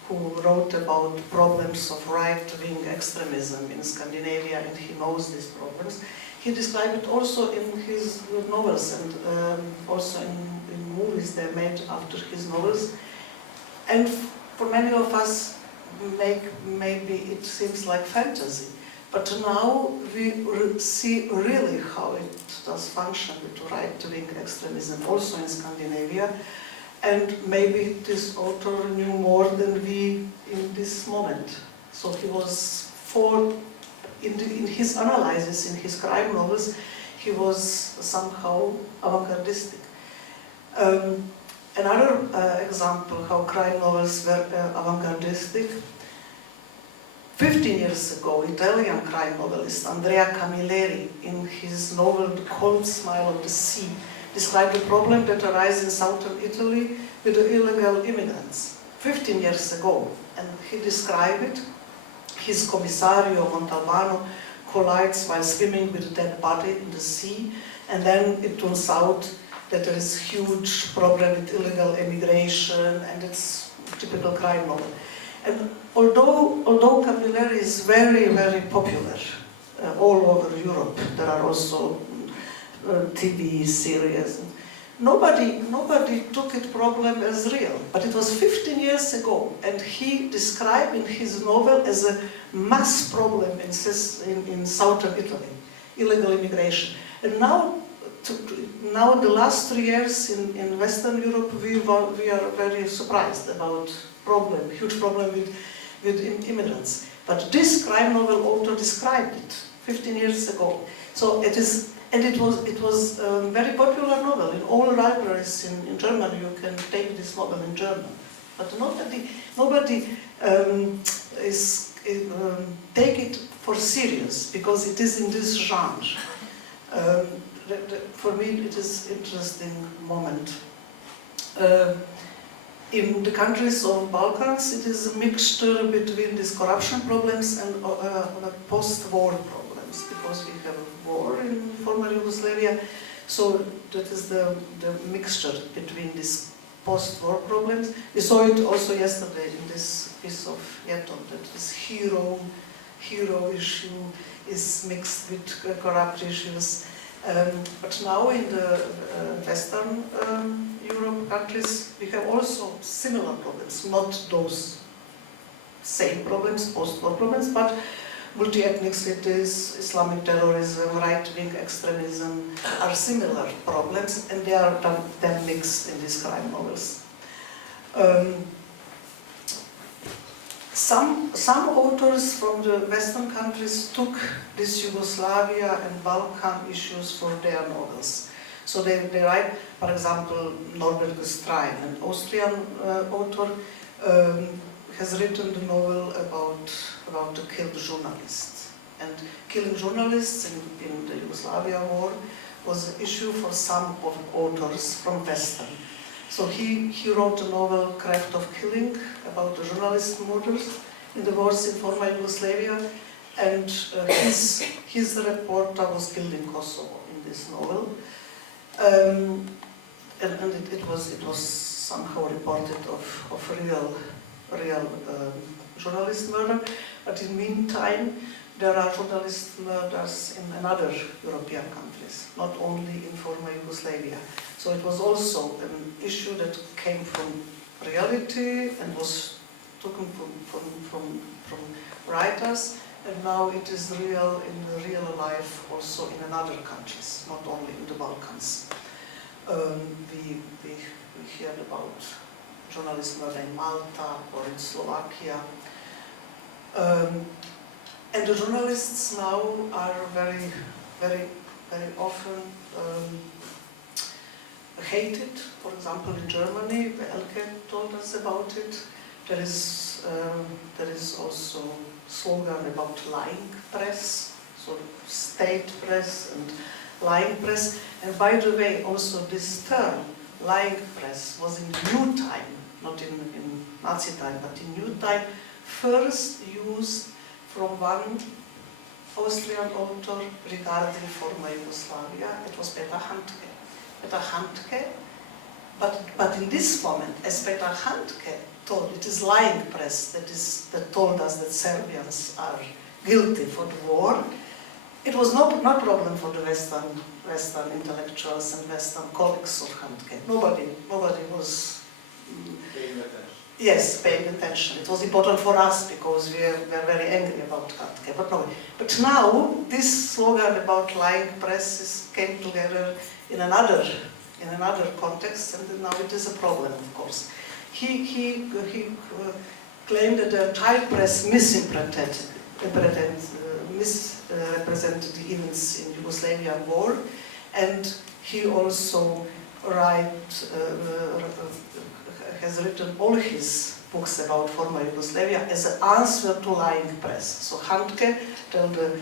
who wrote about problems of right-wing extremism in Scandinavia, and he knows these problems. He described it also in his novels, and also in movies they made after his novels. And for many of us, maybe it seems like fantasy. But now we see really how it does function with right-wing extremism, also in Scandinavia. And maybe this author knew more than we in this moment. So he was in his analysis, in his crime novels, he was somehow avant-gardistic. Another example how crime novels were avant-gardistic. 15 years ago, Italian crime novelist Andrea Camilleri, in his novel The Cold Smile of the Sea, described the problem that arises in southern Italy with the illegal immigrants. 15 years ago, and he described it. His commissario Montalbano collides while swimming with a dead body in the sea, and then it turns out that there is huge problem with illegal immigration, and it's a typical crime novel. And although Camilleri is very, very popular all over Europe, there are also TV series. Nobody took it problem as real, but it was 15 years ago, and he described in his novel as a mass problem in southern Italy, illegal immigration. And now in the last 3 years in Western Europe, we are very surprised about huge problem with immigrants. But this crime novel author described it 15 years ago. So it is and it was a very popular novel. In all libraries in Germany, you can take this novel in German. But nobody take it for serious, because it is in this genre. For me, it is interesting moment. In the countries of Balkans, it is a mixture between these corruption problems and post-war problems, because we have a war in former Yugoslavia, so that is the mixture between these post-war problems. We saw it also yesterday in this piece of Yeton, that this hero issue is mixed with corrupt issues. But now in the Western Europe countries, we have also similar problems, not those same problems, post-war problems, but multi-ethnic cities, Islamic terrorism, right-wing extremism are similar problems, and they are then mixed in these crime novels. Some authors from the Western countries took this Yugoslavia and Balkan issues for their novels. So they write, for example, Norbert Gestrein, an Austrian author, has written the novel about the killed journalists. And killing journalists in the Yugoslavia war was an issue for some of authors from Western. So he wrote a novel, Craft of Killing, about the journalist murders in the wars in former Yugoslavia, and his reporter was killed in Kosovo in this novel. And it was somehow reported of real journalist murder, but in the meantime there are journalist murders in another European countries, not only in former Yugoslavia. So it was also an issue that came from reality and was taken from writers, and now it is real in the real life also in other countries, not only in the Balkans. We heard about journalist murder in Malta or in Slovakia. And the journalists now are very, very, very often hated. For example, in Germany, Elke told us about it. There is also slogan about lying press, so state press and lying press. And by the way, also this term, lying press, was in new time, not in Nazi time, but in new time, first used from one Austrian author regarding former Yugoslavia. It was Peter Handke. Peter Handke, but in this moment, as Peter Handke told, it is lying press that told us that Serbians are guilty for the war. It was not problem for the Western intellectuals and Western colleagues of Handke. Nobody was paying attention. It was important for us because we were very angry about Handke. But now this slogan about lying press came together in another context, and now it is a problem, of course. He claimed that the entire press misrepresented the events in Yugoslavian war, and he also has written all his books about former Yugoslavia as an answer to lying press. So Handke told the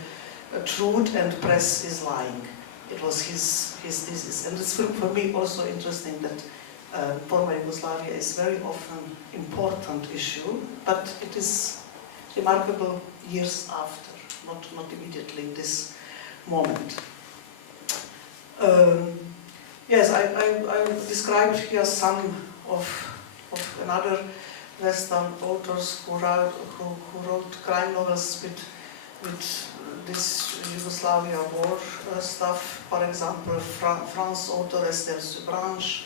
truth and press is lying. It was his thesis, and it's for me also interesting that former Yugoslavia is very often important issue, but it is remarkable years after, not immediately this moment. Yes, I described here some of another Western authors who wrote crime novels with this Yugoslavia war stuff. For example, France author Esther Subranch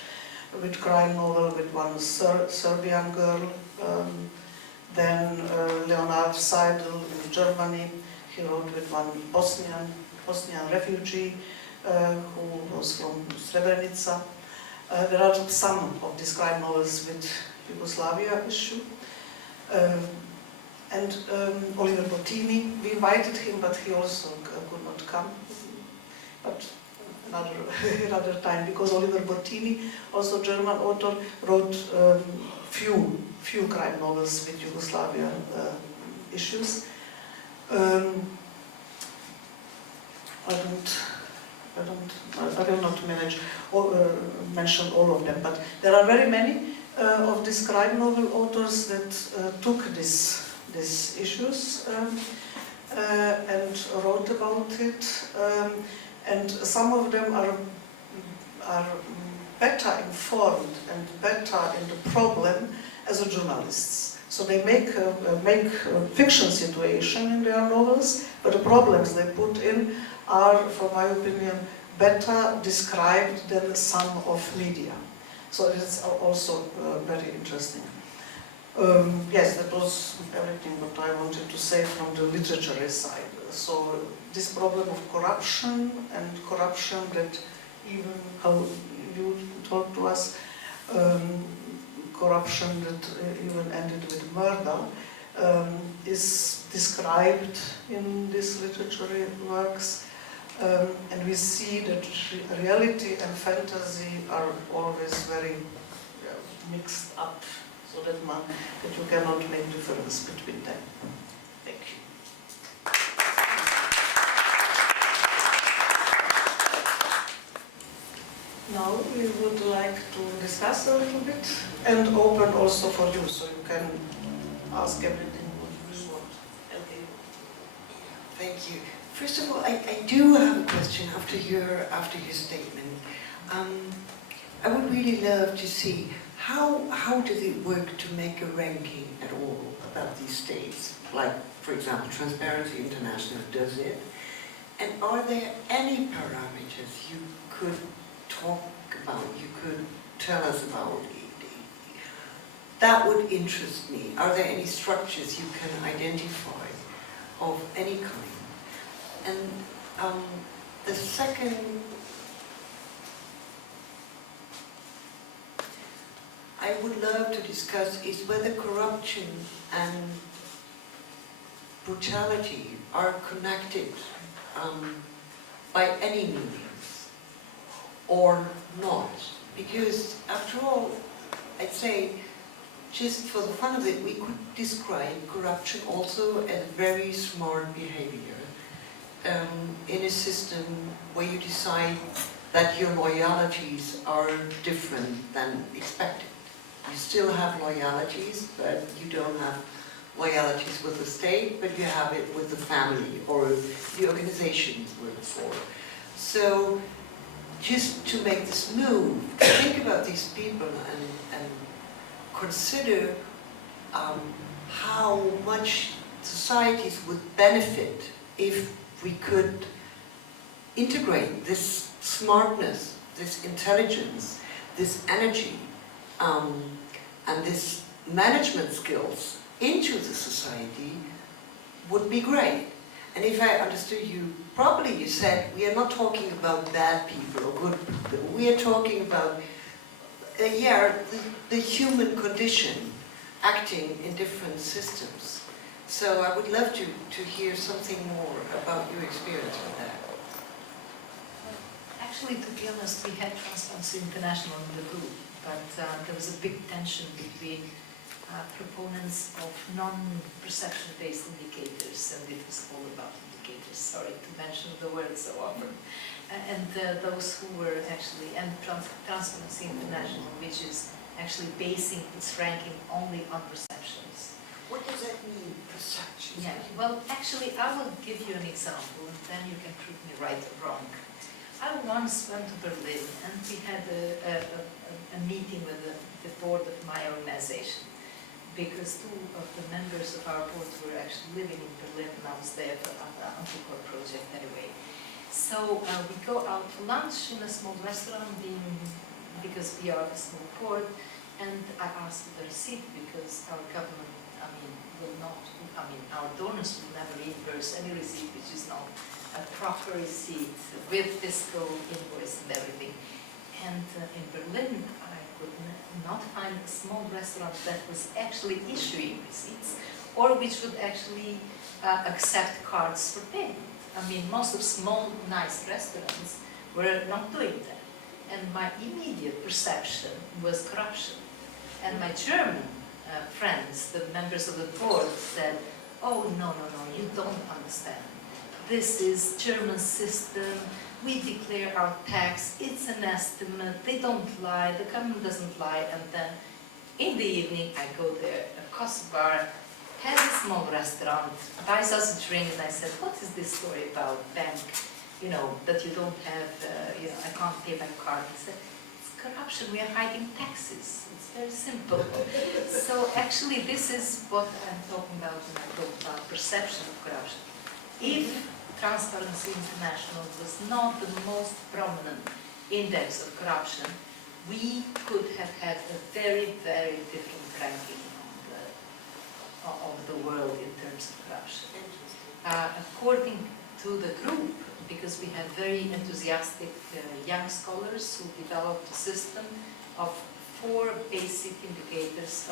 with crime novel with one Serbian girl. Then Leonard Seidel in Germany, he wrote with one Bosnian refugee who was from Srebrenica. There are some of these crime novels with Yugoslavia issue. And Oliver Bottini, we invited him, but he also could not come. But another time, because Oliver Bottini, also German author, wrote few crime novels with Yugoslavian issues. I will not mention all of them, but there are very many of these crime novel authors that took these issues and wrote about it, and some of them are better informed and better in the problem as a journalists. So they make a fiction situation in their novels, but the problems they put in are, for my opinion, better described than some of media. So it's also very interesting. Yes, that was everything what I wanted to say from the literature side. So this problem of corruption, and corruption that even, how you told to us, corruption that even ended with murder, is described in these literary works. And we see that reality and fantasy are always very mixed up, so that you cannot make difference between them. Thank you. Now we would like to discuss a little bit and open also for you, so you can ask everything what you want. Elke. Thank you. First of all, I do have a question after your statement. I would really love to see how does it work to make a ranking at all about these states? Like, for example, Transparency International does it. And are there any parameters you could talk about, you could tell us about? That would interest me. Are there any structures you can identify of any kind? And the second, I would love to discuss is whether corruption and brutality are connected by any means or not. Because after all, I'd say, just for the fun of it, we could describe corruption also as very smart behavior in a system where you decide that your loyalties are different than expected. You still have loyalties, but you don't have loyalties with the state, but you have it with the family or the organization you work for. So just to make this move, think about these people and consider how much societies would benefit if we could integrate this smartness, this intelligence, this energy, and this management skills into the society would be great. And if I understood you properly, you said we are not talking about bad people or good people. We are talking about the human condition acting in different systems. So I would love to hear something more about your experience with that. Actually, to be honest, we had Transparency International in the group, but there was a big tension between proponents of non-perception-based indicators, and it was all about indicators, sorry to mention the word so often, and those who were actually, and Transparency International, which is actually basing its ranking only on perceptions. What does that mean, perception? Yeah, well, actually, I will give you an example, and then you can prove me right or wrong. I once went to Berlin, and we had a meeting with the board of my organization, because two of the members of our board were actually living in Berlin, and I was there for the Anticore project anyway. So we go out to lunch in a small restaurant, because we are a small board, and I asked for the receipt because our government, our donors will never reimburse any receipt which is not a proper receipt with fiscal invoice and everything. And in Berlin, I could not find a small restaurant that was actually issuing receipts or which would actually accept cards for payment. I mean, most of small, nice restaurants were not doing that. And my immediate perception was corruption. And my German friends, the members of the board, said, oh, no, you don't understand. This is German system, we declare our tax, it's an estimate, they don't lie, the government doesn't lie. And then in the evening I go there, a Kosovo has a small restaurant, buys us a drink, and I said, what is this story about bank, that you don't have, I can't pay my card. He said, it's corruption, we are hiding taxes. It's very simple. So actually this is what I'm talking about when I talk about perception of corruption. If Transparency International was not the most prominent index of corruption, we could have had a very, very different ranking of the world in terms of corruption. According to the group, because we had very enthusiastic young scholars who developed a system of 4 basic indicators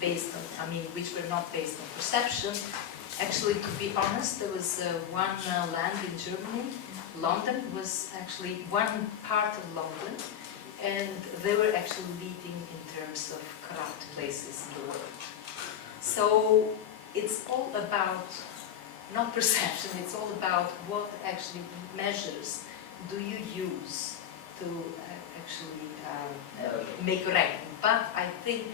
which were not based on perception. Actually, to be honest, there was one land in Germany. London was actually one part of London, and they were actually leading in terms of corrupt places in the world. So it's all about, not perception, it's all about what actually measures do you use to actually make a ranking. But I think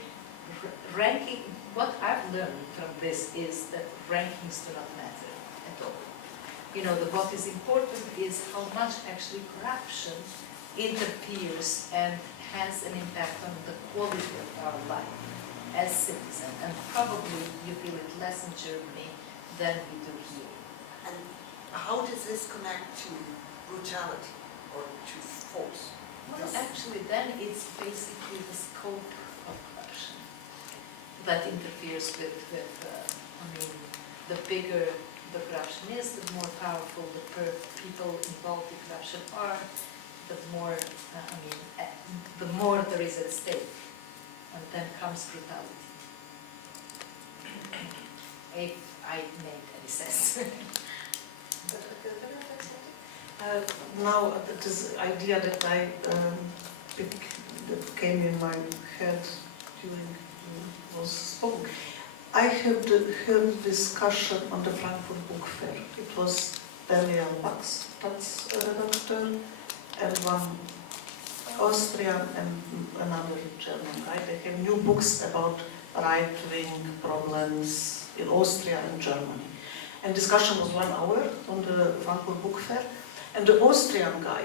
ranking, what I've learned from this is that rankings do not matter at all. What is important is how much actually corruption interferes and has an impact on the quality of our life as citizens. And probably you feel it less in Germany than we do here. And how does this connect to brutality or to force? Well, actually, then it's basically the scope of corruption that interferes with the bigger the corruption is, the more powerful the people involved in corruption are, the more there is at stake, and then comes brutality. If I make any sense. Now, this idea that that came in my head during it was spoken. I have heard discussion on the Frankfurt Book Fair. It was Daniel Bax, redactor, and one Austrian and another German guy. They have new books about right-wing problems in Austria and Germany. And discussion was 1 hour on the Frankfurt Book Fair. And the Austrian guy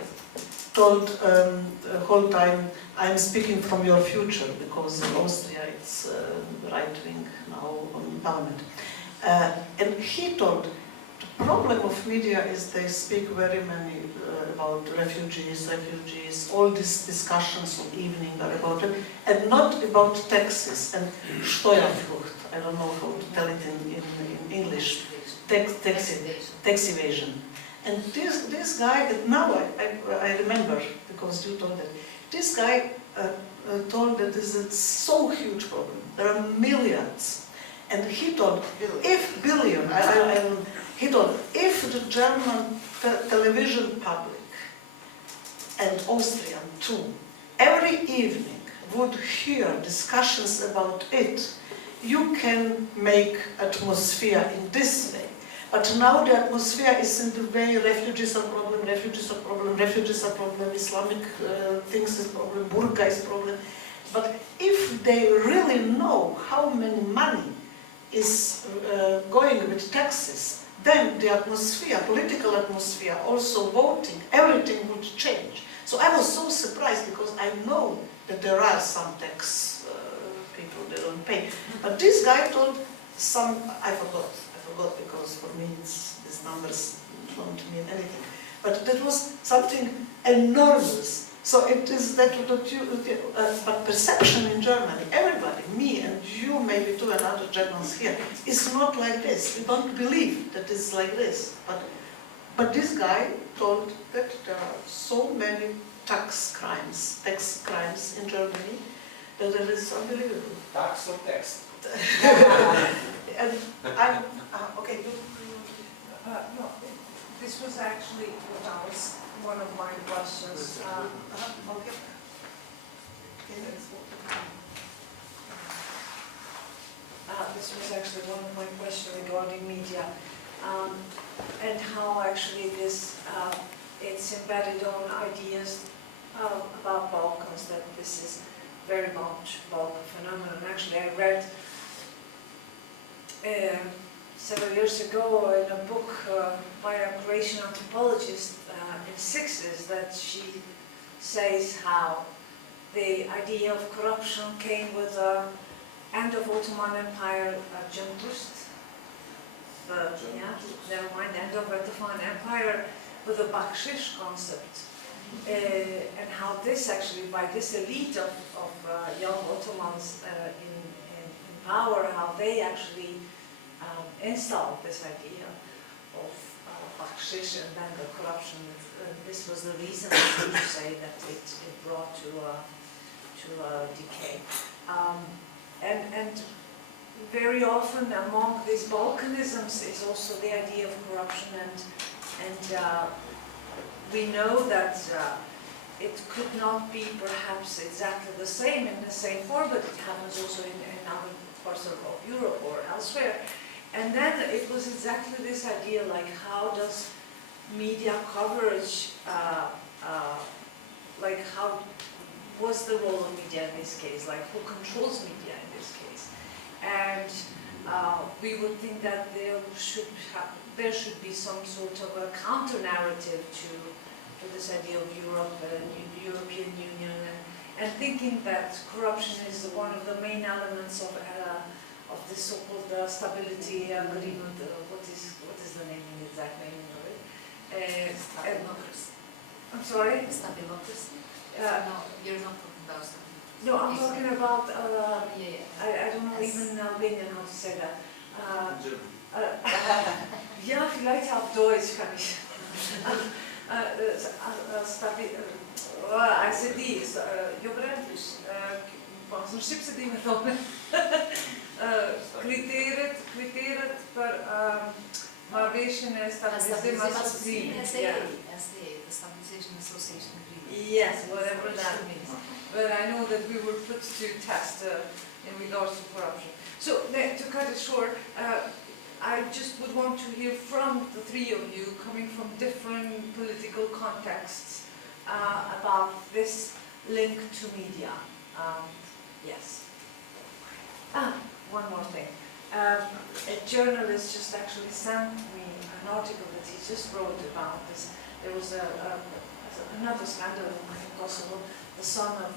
told the whole time, I'm speaking from your future, because in Austria it's right-wing now on parliament. And he told, the problem of media is they speak very many about refugees, all these discussions of evening are about it, and not about taxes and Steuerflucht. I don't know how to tell it in English. Tax evasion. And this guy, now I remember, because you told that, this guy told that this is a so huge problem. There are millions. And he told, if billion, he told, if the German television public, and Austrian too, every evening would hear discussions about it, you can make atmosphere in this way. But now the atmosphere is in the way refugees are problem, Islamic things is problem, burqa is problem. But if they really know how many money is going with taxes, then the atmosphere, political atmosphere, also voting, everything would change. So I was so surprised because I know that there are some tax people that don't pay. But this guy told some, I forgot because for me these numbers don't mean anything. But that was something enormous. So it is that but perception in Germany, everybody, me and you, maybe too, and other Germans here, is not like this. We don't believe that it's like this. But this guy told that there are so many tax crimes in Germany that it is unbelievable. Tax or text? And I'm okay. No, this was actually what I was one of my questions. Okay. This was actually one of my questions regarding media, and how actually this it's embedded on ideas about Balkans, that this is very much Balkan phenomenon. Actually, I read several years ago in a book by a Croatian anthropologist in the 60s that she says how the idea of corruption came with the end of Ottoman Empire, end of Ottoman Empire with the bakshish concept. And how this actually, by this elite of young Ottomans in power, how they actually installed this idea of bakshish and then the corruption. This was the reason, to say, that it brought to decay. And very often among these Balkanisms is also the idea of corruption, and we know that it could not be perhaps exactly the same in the same form, but it happens also in other parts of Europe or elsewhere. And then it was exactly this idea, like how does media coverage, like how was the role of media in this case, like who controls media in this case? And we would think that there should be some sort of a counter-narrative to this idea of Europe and European Union, and thinking that corruption is one of the main elements of the so-called stability agreement. What is the name, the exact name of it? I'm sorry? Democracy? No, you're not talking about stability. No, I'm talking about, I don't know even in Albanian how to say that. Ja, vielleicht auf Deutsch kann ich. ICD, në Shqip se di me thome, kriteret për marrëveshjen e stabilizim asociimit. SDA, the Stabilization Association Agreement. Yes, whatever that means. But I know that we were put to test in regards to corruption. So, to cut it short, I just would want to hear from the three of you, coming from different political contexts, about this link to media. Yes. One more thing. A journalist just actually sent me an article that he just wrote about this. There was another scandal in Kosovo, the son of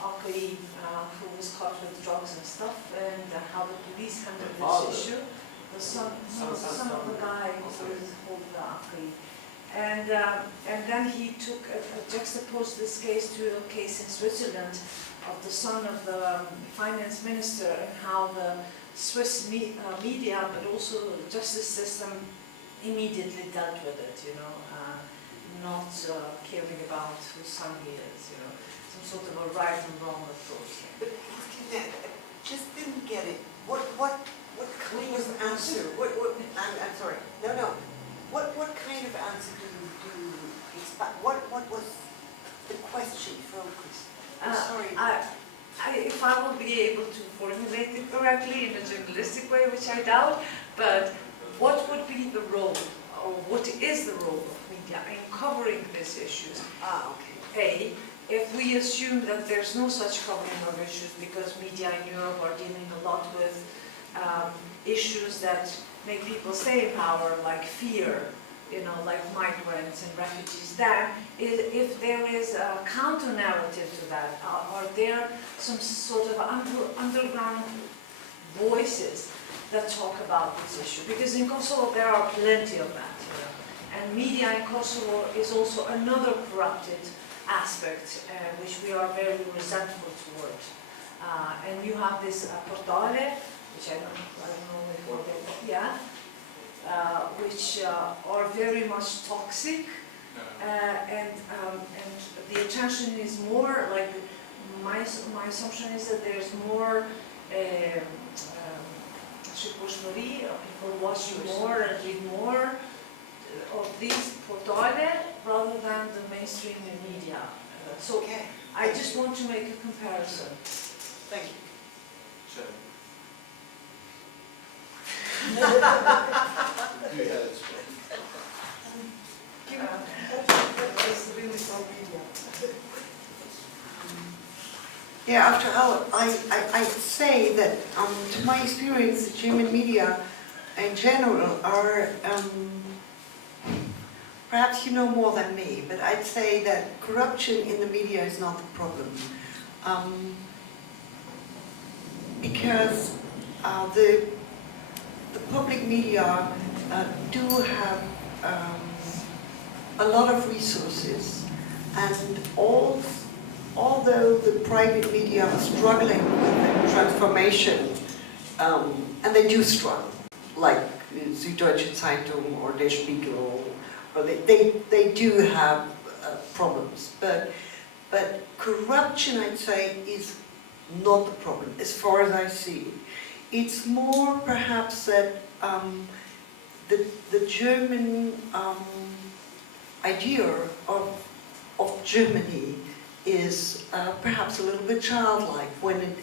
I.Gj, who was caught with drugs and stuff, and how the police handled this issue. The son of the guy who was called I.Gj. And then he juxtaposed this case to a case in Switzerland of the son of the finance minister, and how the Swiss media, but also the justice system, immediately dealt with it, not caring about whose son he is, some sort of a right and wrong approach. But I just didn't get it. What kind of answer? I'm sorry. No. What kind of answer do you expect? What was the question focused? I'm sorry. If I will be able to formulate it correctly in a journalistic way, which I doubt, but what would be the role, or what is the role of media in covering these issues? Okay. If we assume that there's no such covering of issues because media in Europe are dealing a lot with issues that make people stay in power, like fear, like migrants and refugees, then if there is a counter-narrative to that, are there some sort of underground voices that talk about this issue? Because in Kosovo there are plenty of that, and media in Kosovo is also another corrupted aspect, which we are very resentful towards. And you have this portale, which I don't know if which are very much toxic, and the attention is more like, my assumption is that there's more people watch more and read more of these portalen rather than the mainstream media. So Okay. I just want to make a comparison. Thank you. So, It's really from media. Yeah, after all, I say that to my experience, the German media in general are, perhaps you know more than me, but I'd say that corruption in the media is not the problem. Because the public media do have a lot of resources, and although the private media are struggling with the transformation, and they do struggle, like Süddeutsche Zeitung or Der Spiegel, or they do have problems, but corruption, I'd say, is not the problem, as far as I see. It's more perhaps that the German idea of Germany is perhaps a little bit childlike,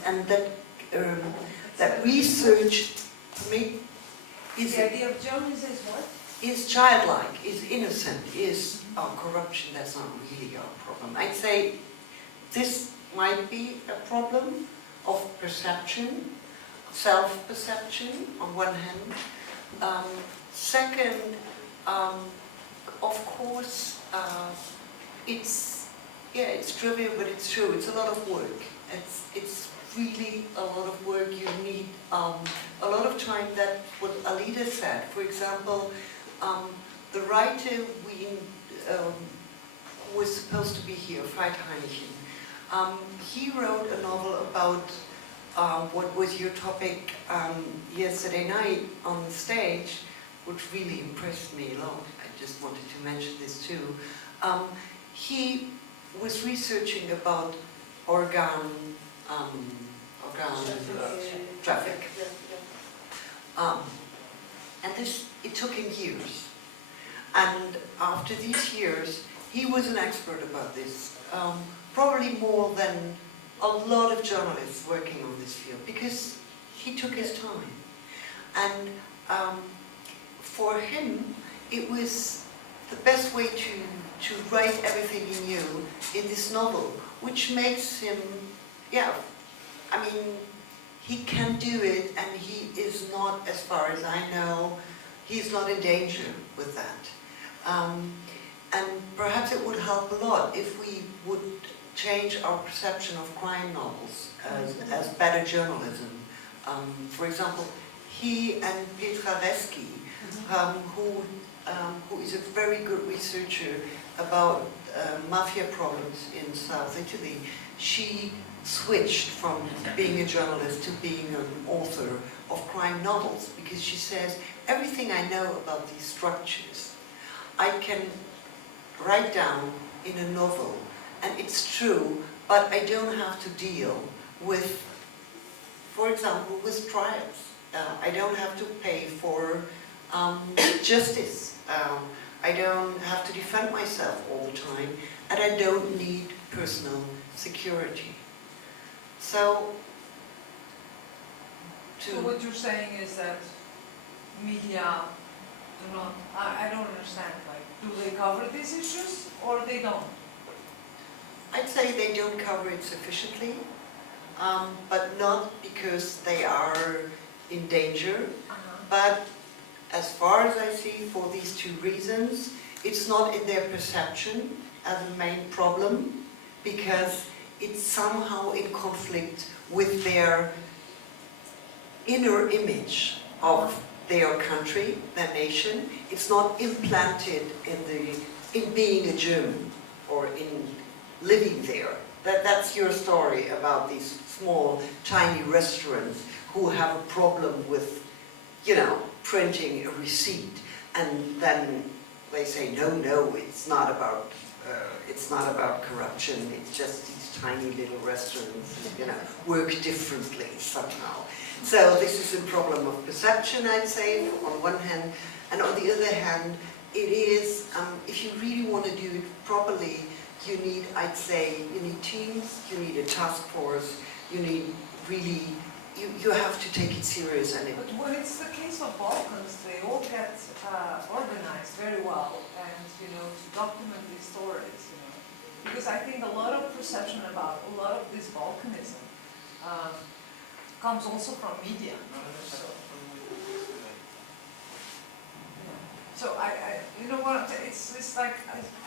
and that research is The idea of Germany is what? is childlike, is innocent, is corruption. That's not really our problem. I'd say this might be a problem of perception, self-perception on one hand. Second, of course, it's trivial, but it's true. It's a lot of work. It's really a lot of work. You need a lot of time. That what Alida said. For example, the writer who was supposed to be here, Veit Heineken, he wrote a novel about what was your topic yesterday night on the stage, which really impressed me a lot. I just wanted to mention this too. He was researching about organ traffic. And it took him years. And after these years, he was an expert about this, probably more than a lot of journalists working on this field, because he took his time. And for him, it was the best way to write everything he knew in this novel, which makes him, I mean, he can do it, and he is not, as far as I know, he's not in danger with that. And perhaps it would help a lot if we would change our perception of crime novels as better journalism. For example, he and Petra Reski, who is a very good researcher about mafia problems in South Italy, she switched from being a journalist to being an author of crime novels, because she says, everything I know about these structures, I can write down in a novel, and it's true, but I don't have to deal with, for example, with trials. I don't have to pay for justice. I don't have to defend myself all the time, and I don't need personal security. So what you're saying is that media do not, I don't understand, like, do they cover these issues or they don't? I'd say they don't cover it sufficiently, but not because they are in danger, but as far as I see, for these two reasons, it's not in their perception as a main problem, because it's somehow in conflict with their inner image of their country, their nation. It's not implanted in being a German or in living there. That's your story about these small, tiny restaurants who have a problem with, printing a receipt, and then they say, no, it's not about corruption. It's just these tiny little restaurants, work differently somehow. So this is a problem of perception, I'd say, on one hand, and on the other hand, it is, if you really want to do it properly, you need, I'd say, you need teams, you need a task force, you need really, you have to take it serious. And but when it's the case of Balkans, they all get organized very well, and to document these stories. Because I think a lot of perception about a lot of this Balkanism comes also from media. So it's like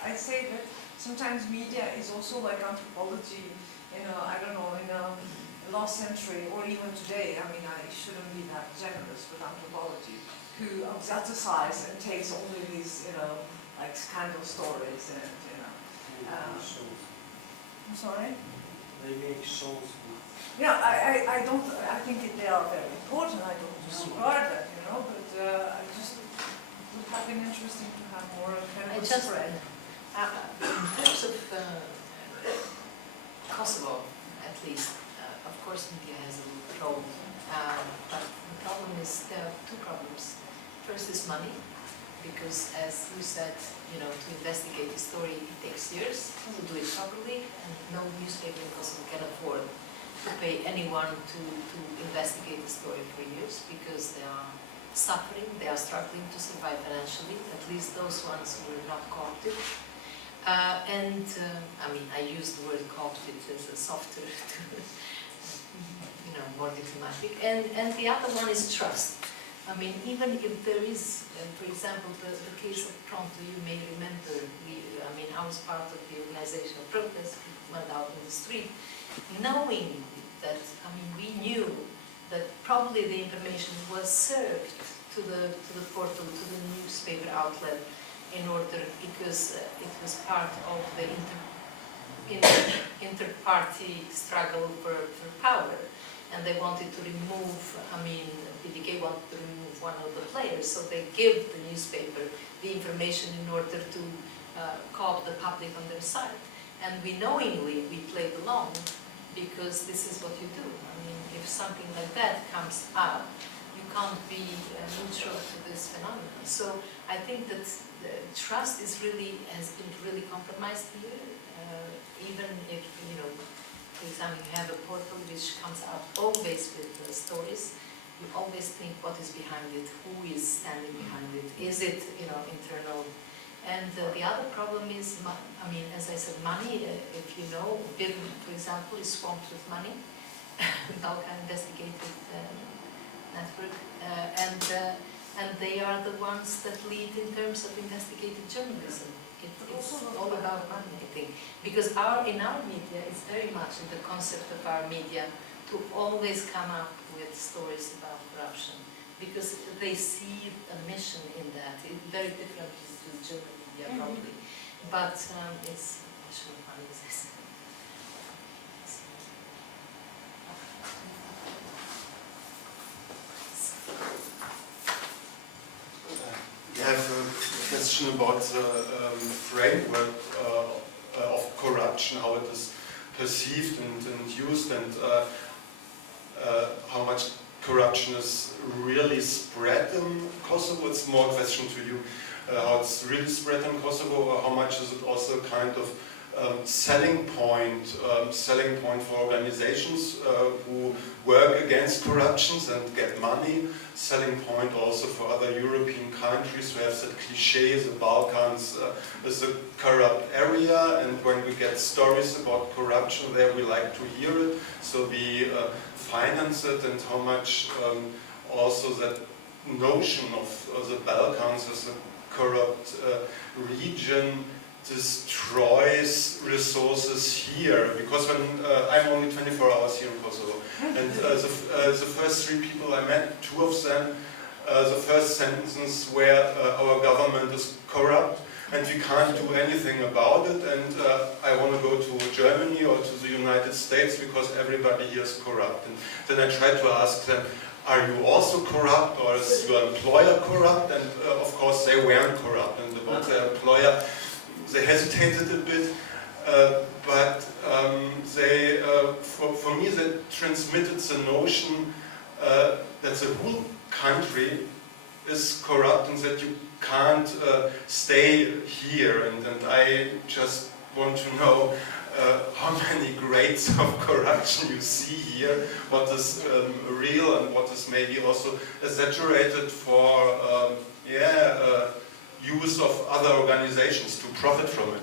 I say that sometimes media is also like anthropology. I don't know, in last century or even today. I mean, I shouldn't be that generous with anthropology, who exoticizes and takes only these, like scandal stories and I'm sorry. They make shows. Yeah, I don't. I think they are very important. I don't disregard that, But I just would have been interesting to have more kind of spread. In terms of Kosovo, at least, of course, media has a role. But the problem is there are two problems. First is money, because as you said, to investigate a story, it takes years to do it properly, and no newspaper in Kosovo can afford to pay anyone to investigate the story for years, because they are suffering, they are struggling to survive financially, at least those ones who are not co-opted. I mean, I use the word co-opted as a softer, more diplomatic. And the other one is trust. I mean, even if there is, for example, the case of Pronto, you may remember, I was part of the organization of protest, people went out in the street, knowing that, we knew that probably the information was served to the portal, to the newspaper outlet, in order, because it was part of the inter-party struggle for power. And they wanted to remove, PDK wanted to remove one of the players, so they give the newspaper the information in order to co-opt the public on their side. And we knowingly, we played along, because this is what you do. If something like that comes up, you can't be neutral to this phenomenon. So I think that trust has been really compromised here, even if, for example, you have a portal which comes out always with stories. You always think what is behind it, who is standing behind it, is it internal? And the other problem is, as I said, money. If you know, BIRM, for example, is swamped with money. Balkan Investigative Network, and they are the ones that lead in terms of investigative journalism. It's all about money, I think. Because in our media, it's very much in the concept of our media to always come up with stories about corruption, because they see a mission in that. It's very different to German media, probably. But it's a question of money, as I said. I have a question about the framework of corruption, how it is perceived and used, and how much corruption is really spread in Kosovo. It's more a question to you, how it's really spread in Kosovo, or how much is it also kind of selling point for organizations who work against corruptions and get money, selling point also for other European countries who have that cliché, the Balkans is a corrupt area, and when we get stories about corruption there, we like to hear it, so we finance it, and how much also that notion of the Balkans as a corrupt region destroys resources here, because when I'm only 24 hours here in Kosovo, and the first three people I met, two of them, the first sentence where our government is corrupt and we can't do anything about it, and I want to go to Germany or to the United States because everybody here is corrupt. And then I tried to ask them, are you also corrupt, or is your employer corrupt? And of course they weren't corrupt, and about their employer they hesitated a bit, but for me, they transmitted the notion that the whole country is corrupt and that you can't stay here. And I just want to know how many grades of corruption you see here, what is real and what is maybe also exaggerated for use of other organizations to profit from it.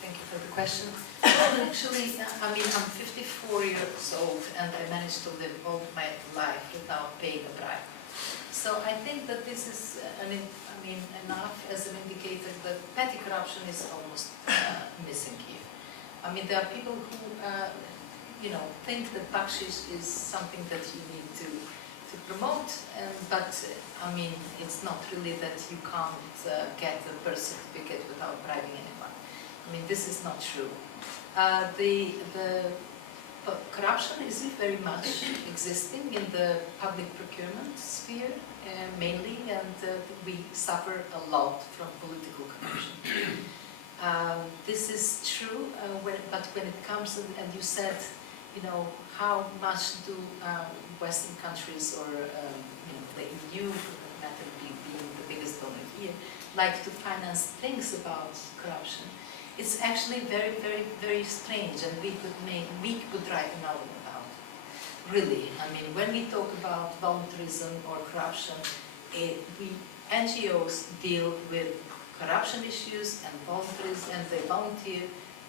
Thank you for the question. Actually, I mean, I'm 54 years old and I managed to live all my life without paying a bribe. So I think that this is, enough as an indicator that petty corruption is almost missing here. I mean, there are people who, think that bakshish is something that you need to promote, but I mean, it's not really that you can't get a birth certificate without bribing anyone. I mean, this is not true. But corruption is very much existing in the public procurement sphere, mainly, and we suffer a lot from political corruption. This is true, but when it comes, and you said, how much do Western countries or the EU, being the biggest donor here, like to finance things about corruption? It's actually very, very, very strange, and we could write a novel about it. Really, I mean, when we talk about voluntarism or corruption, NGOs deal with corruption issues and voluntarism, and they volunteer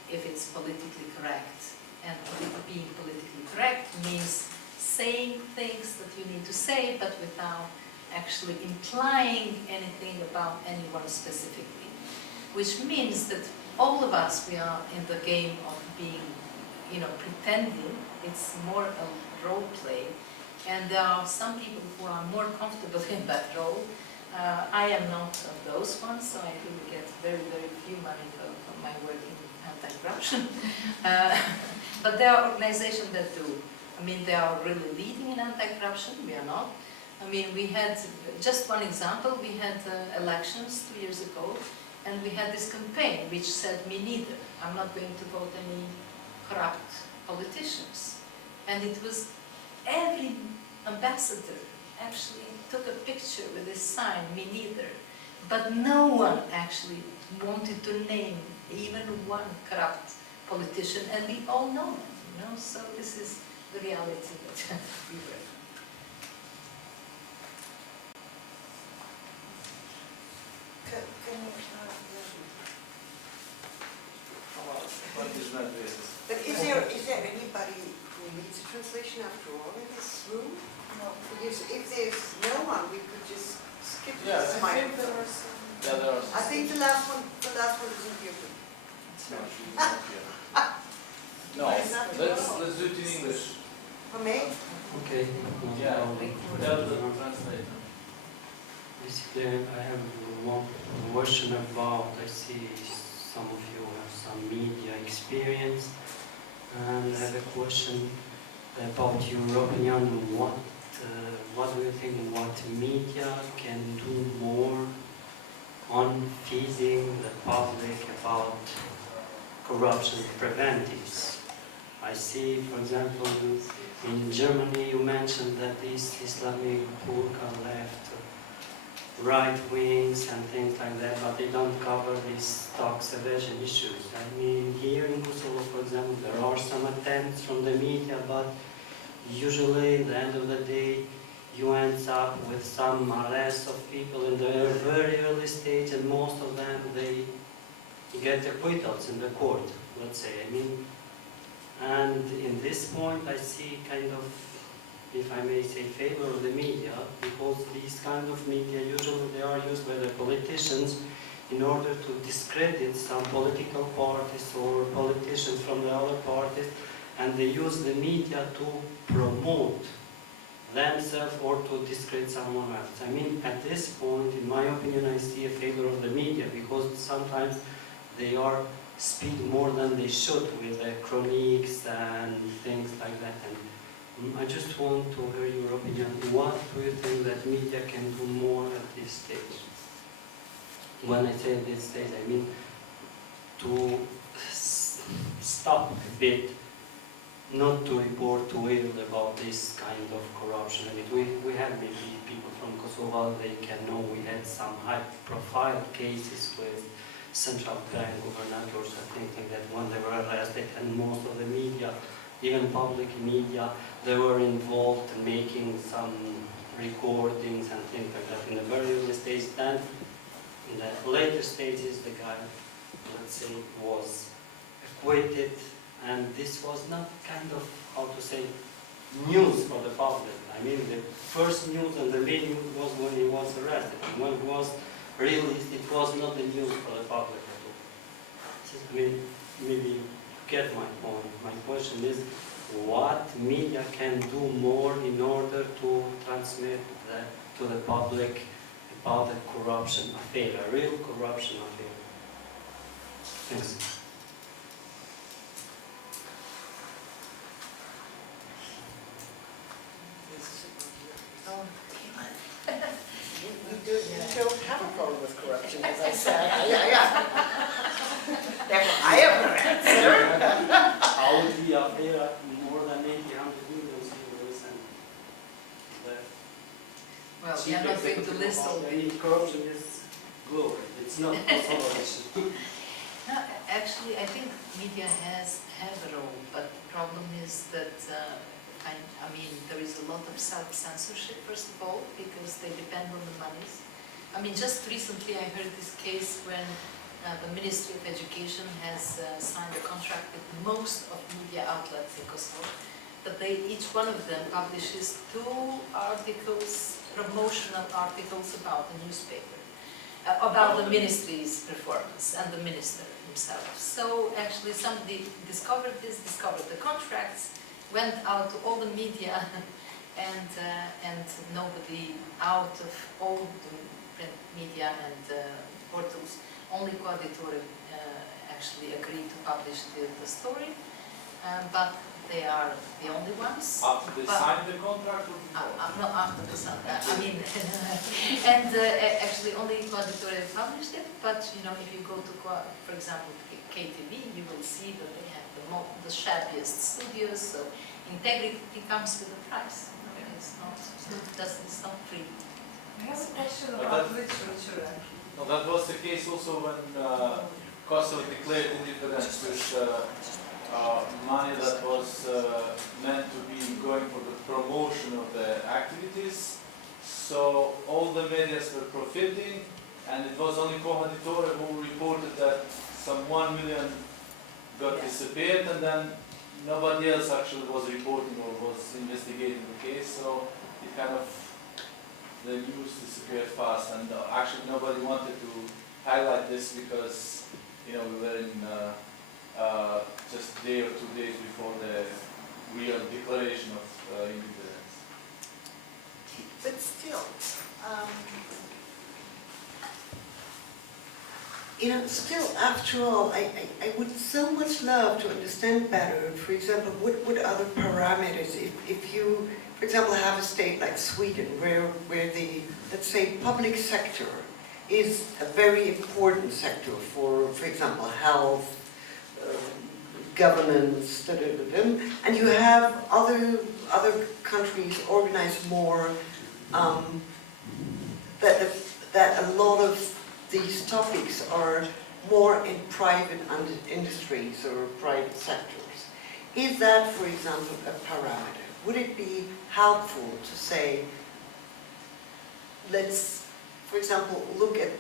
if it's politically correct. And being politically correct means saying things that you need to say, but without actually implying anything about anyone specifically. Which means that all of us, we are in the game of being, pretending. It's more a role play. And there are some people who are more comfortable in that role. I am not of those ones, so I really get very, very few money from my work in anti-corruption. But there are organizations that do. I mean, they are really leading in anti-corruption. We are not. I mean, we had, just one example, we had elections 2 years ago, and we had this campaign which said, me neither. I'm not going to vote any corrupt politicians. And it was every ambassador actually took a picture with this sign, me neither. But no one actually wanted to name even one corrupt politician, and we all know them, So this is the reality that we live. But is there anybody who needs a translation after all in this room? No. Because if there's no one, we could just skip this microphone. I think the last one isn't here. No, let's do it in English. For me? Okay. Yeah, tell the translator. Basically, I have one question about, I see some of you have some media experience, and I have a question about your opinion. What do you think, what media can do more on feeding the public about corruption preventives? I see, for example, in Germany you mentioned that these Islamic burqa left right wings and things like that, but they don't cover these tax evasion issues. I mean, here in Kosovo, for example, there are some attempts from the media, but usually at the end of the day, you end up with some arrest of people in the very early stage, and most of them, they get acquittals in the court, let's say. I mean, and in this point, I see kind of, if I may say, favor of the media, because these kind of media, usually they are used by the politicians in order to discredit some political parties or politicians from the other parties, and they use the media to promote themselves or to discredit someone else. I mean, at this point, in my opinion, I see a favor of the media, because sometimes they are speak more than they should with the chroniques and things like that. And I just want to hear your opinion. What do you think that media can do more at this stage? When I say this stage, I mean to stop a bit not to report too ill about this kind of corruption. I mean, we have maybe people from Kosovo, they can know we had some high-profile cases with central bank governors, I think that when they were arrested, and most of the media, even public media, they were involved in making some recordings and things like that in the very early stages. Then, in the later stages, the guy, let's say, was acquitted, and this was not kind of, how to say, news for the public. I mean, the first news and the main news was when he was arrested. When he was released, it was not the news for the public at all. I mean, maybe you get my point. My question is, what media can do more in order to transmit to the public about the corruption affair, a real corruption affair? Thanks. You don't have a problem with corruption, as I said. Yeah. Therefore, I have no answer. How would we affair more than 80, 100 million euros and Well, we are not going to list all the... corruption is global. It's not Kosovo issue. No, actually, I think media has a role, but the problem is that I mean, there is a lot of self-censorship, first of all, because they depend on the monies. I mean, just recently I heard this case when the Ministry of Education has signed a contract with most of media outlets in Kosovo, that each one of them publishes 2 articles, promotional articles about the newspaper, about the ministry's performance and the minister himself. So actually somebody discovered the contracts, went out to all the media, and nobody out of all the print media and portals, only Moderatore actually agreed to publish the story, but they are the only ones. After they signed the contract or before? No, after they signed that. I mean, and actually only Moderatore published it, but you know, if you go to, for example, KTV, you will see that they have the shabbiest studios, so integrity comes with a price. It's not free. I have a question about literature, actually. No, that was the case also when Kosovo declared independence with money that was meant to be going for the promotion of the activities. So all the medias were profiting, and it was only Moderatore who reported that some 1 million got disappeared, and then nobody else actually was reporting or was investigating the case. So it kind of, the news disappeared fast, and actually nobody wanted to highlight this because, you know, we were in just a day or 2 days before the real declaration of independence. But still, you know, still, after all, I would so much love to understand better, for example, what other parameters, if you, for example, have a state like Sweden, where the, let's say, public sector is a very important sector for example, health, governance, and you have other countries organized more, that a lot of these topics are more in private industries or private sectors. Is that, for example, a parameter? Would it be helpful to say, let's, for example, look at,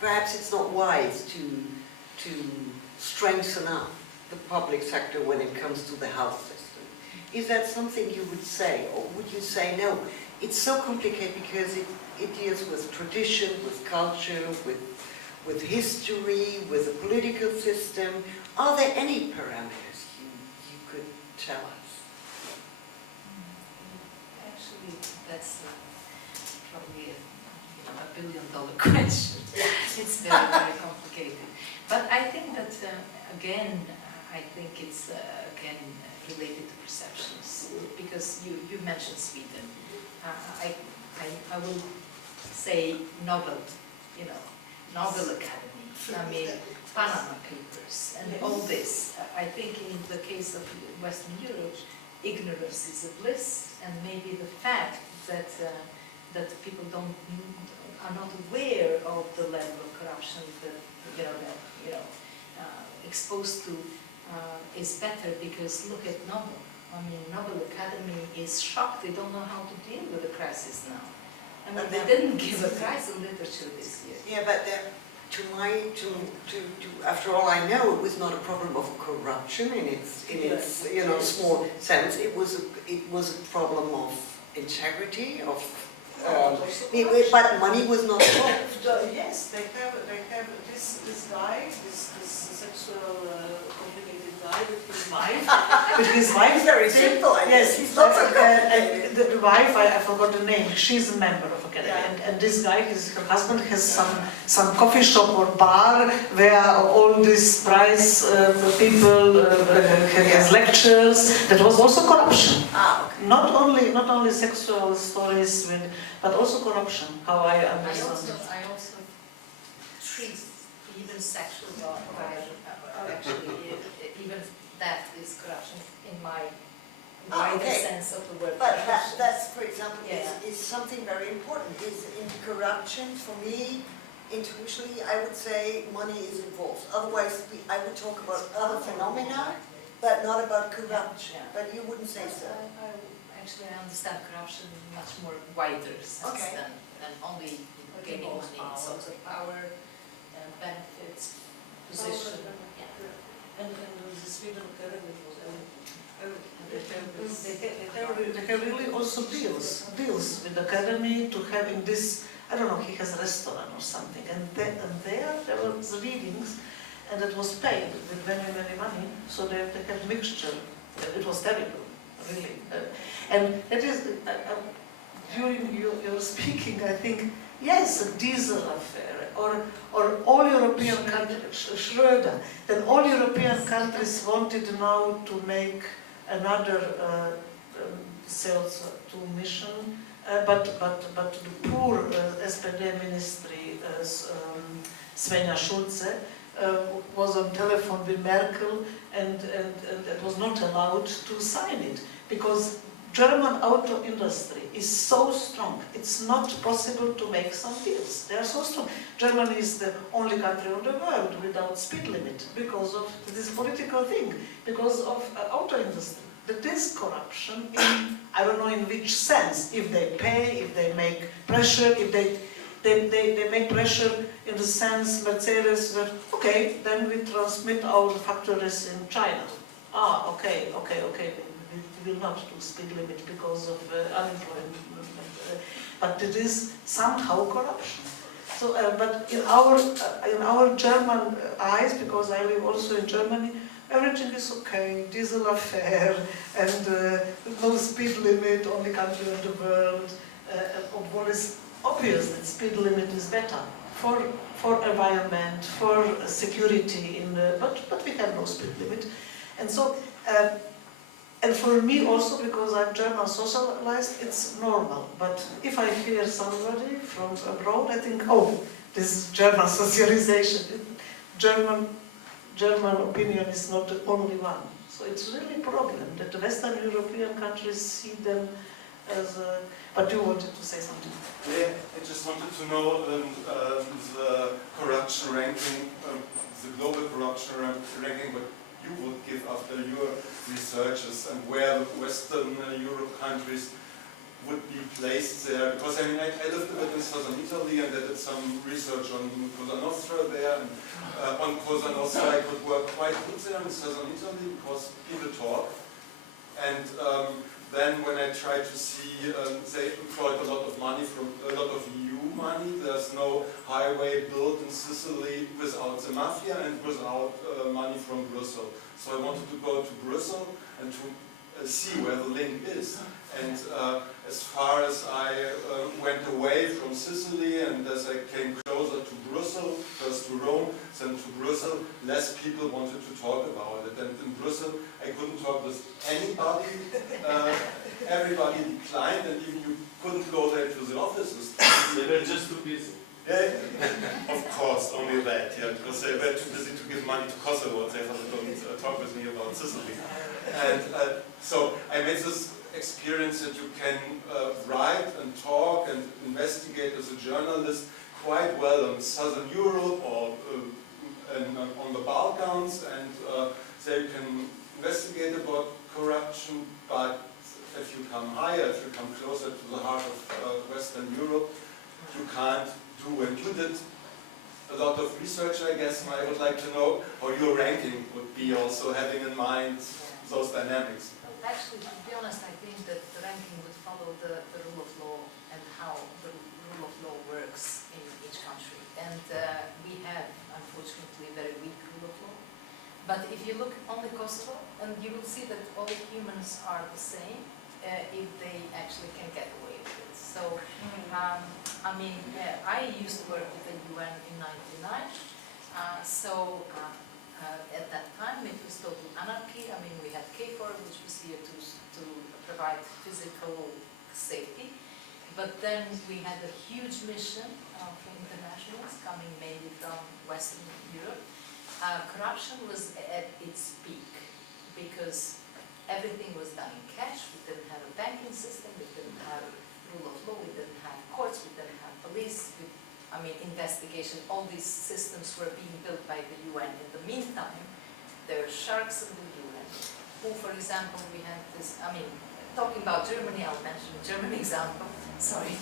perhaps it's not wise to strengthen up the public sector when it comes to the health system. Is that something you would say, or would you say, no, it's so complicated because it deals with tradition, with culture, with history, with the political system? Are there any parameters you could tell us? Actually, that's probably a billion-dollar question. It's very, very complicated. But I think that, again, I think it's, again, related to perceptions. Because you mentioned Sweden. I will say novel, Nobel Academy, I mean, Panama Papers, and all this. I think in the case of Western Europe, ignorance is a bliss, and maybe the fact that that people are not aware of the level of corruption that exposed to is better, because look at Nobel. I mean, Nobel Academy is shocked. They don't know how to deal with the crisis now. I mean, they didn't give a prize in literature this year. Yeah, but after all I know, it was not a problem of corruption in its small sense. It was a problem of integrity, of but money was not involved. Yes, they have this guy, this sexual complicated guy with his wife. With his wife, It's very simple. Yes, it's not so complicated. the wife, I forgot the name. She's a member of Academy, Yeah. and this guy, her husband, has some coffee shop or bar where all these prize people has lectures. That was also corruption. Ah, okay. Not only sexual stories, but also corruption. How I understand. I also treat even sexual violence, actually, even that is corruption in my wider okay. sense of the word. But corruption. that's, for example, Yeah. is something very important. Is in corruption, for me, intuitionally, I would say money is involved. Otherwise, I would talk about other phenomena, but not about corruption. Yeah. But you wouldn't say so. Actually, I understand corruption in a much more wider sense Okay. than only gaining money. It's also power, benefits, position. Yeah. And the Sweden Academy was they have really also deals with the Academy to have in this, I don't know, he has a restaurant or something, and there were the readings, and it was paid with many money, so they had mixture. It was terrible, really. And it is, during your speaking, I think, yes, a diesel affair, or all European countries, Schröder, then all European countries wanted now to make another CO2 mission, but the poor SPD ministry, Svenja Schulze, was on telephone with Merkel, and it was not allowed to sign it, because German auto industry is so strong. It's not possible to make some deals. They are so strong. Germany is the only country in the world without speed limit because of this political thing, because of auto industry. That is corruption in, I don't know in which sense. If they pay, if they make pressure, if they make pressure in the sense, Mercedes, that okay, then we transmit our factories in China. Ah, okay. We will not do speed limit because of unemployment, but it is somehow corruption. So, but in our German eyes, because I live also in Germany, everything is okay, diesel affair, and no speed limit, only country in the world. What is obvious that speed limit is better for environment, for security. But we have no speed limit, and so. And for me also, because I'm German socialized, it's normal. But if I hear somebody from abroad, I think, oh, this is German socialization. German opinion is not the only one. So it's really a problem that the Western European countries see them as a... But you wanted to say something. Yeah, I just wanted to know the corruption ranking, the global corruption ranking, but you would give after your researches, and where the Western Europe countries would be placed there. Because I mean, I lived a bit in southern Italy and I did some research on Cosa Nostra there, and on Cosa Nostra I could work quite good there in southern Italy because people talk. And then when I tried to see, they employed a lot of money from a lot of EU money. There's no highway built in Sicily without the mafia and without money from Brussels. So I wanted to go to Brussels and to see where the link is. And as far as I went away from Sicily and as I came closer to Brussels, first to Rome, then to Brussels, less people wanted to talk about it. And in Brussels, I couldn't talk with anybody. Everybody declined, and even you couldn't go there to the offices. They were just too busy. Yeah, of course, only that, yeah, because they were too busy to give money to Kosovo, and they don't talk with me about Sicily. And so I made this experience that you can write and talk and investigate as a journalist quite well in Southern Europe or on the Balkans, and so you can investigate about corruption, but if you come higher, if you come closer to the heart of Western Europe, you can't do. And you did a lot of research, I guess, and I would like to know how your ranking would be, also having in mind those dynamics. Well, actually, to be honest, I think that the ranking would follow the rule of law and how the rule of law works in each country. And we have, unfortunately, a very weak rule of law. But if you look at only Kosovo, and you will see that all humans are the same if they actually can get away with it. So, I mean, I used to work with the UN in '99. At that time, it was total anarchy. I mean, we had KFOR, which was here to provide physical safety. But then we had a huge mission of internationals coming mainly from Western Europe. Corruption was at its peak because everything was done in cash. We didn't have a banking system, we didn't have rule of law, we didn't have courts, we didn't have police, investigation. All these systems were being built by the UN. In the meantime, there are sharks in the UN, who, for example, we had this, talking about Germany, I'll mention a German example, sorry.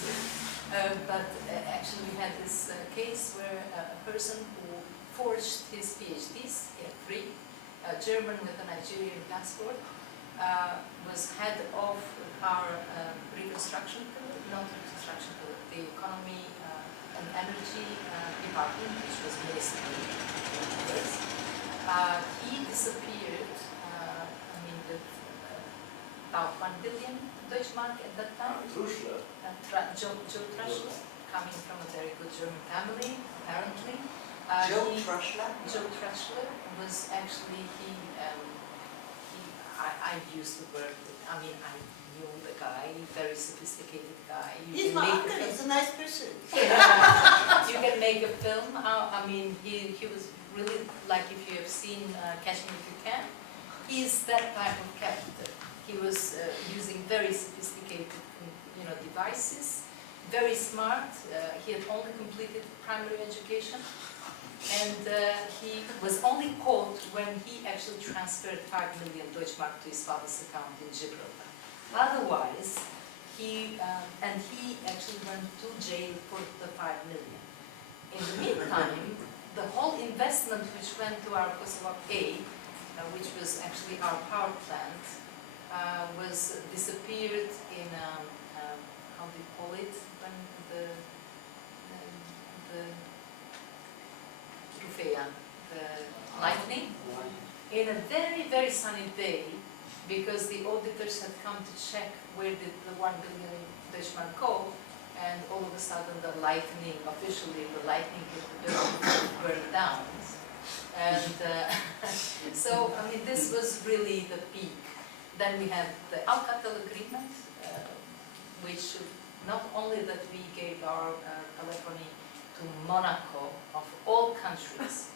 Actually we had this case where a person who forged his PhDs, free, a German with a Nigerian passport, was head of our reconstruction pillar, not reconstruction pillar, the economy and energy department, which was ministry. He disappeared, with about 1 billion Deutschmark at that time. Joe Truschler, coming from a very good German family, apparently. Joe Truschler was actually, I used to work with, I knew the guy, very sophisticated guy. He's my uncle, he's a nice person. You can make a film. He was really, like if you have seen Catch Me If You Can, he's that type of character. He was using very sophisticated devices, very smart. He had only completed primary education. And he was only caught when he actually transferred 5 million Deutschmark to his father's account in Gibraltar. Otherwise, he actually went to jail for the 5 million. In the meantime, the whole investment which went to our Kosovo A, which was actually our power plant, was disappeared in, how do you call it, when the lightning, in a very, very sunny day, because the auditors had come to check where did the 1 billion Deutschmark go, and all of a sudden the lightning, officially the lightning hit the building, burned down. And so, this was really the peak. Then we had the Alcatel agreement, which not only that we gave our telephony to Monaco, of all countries.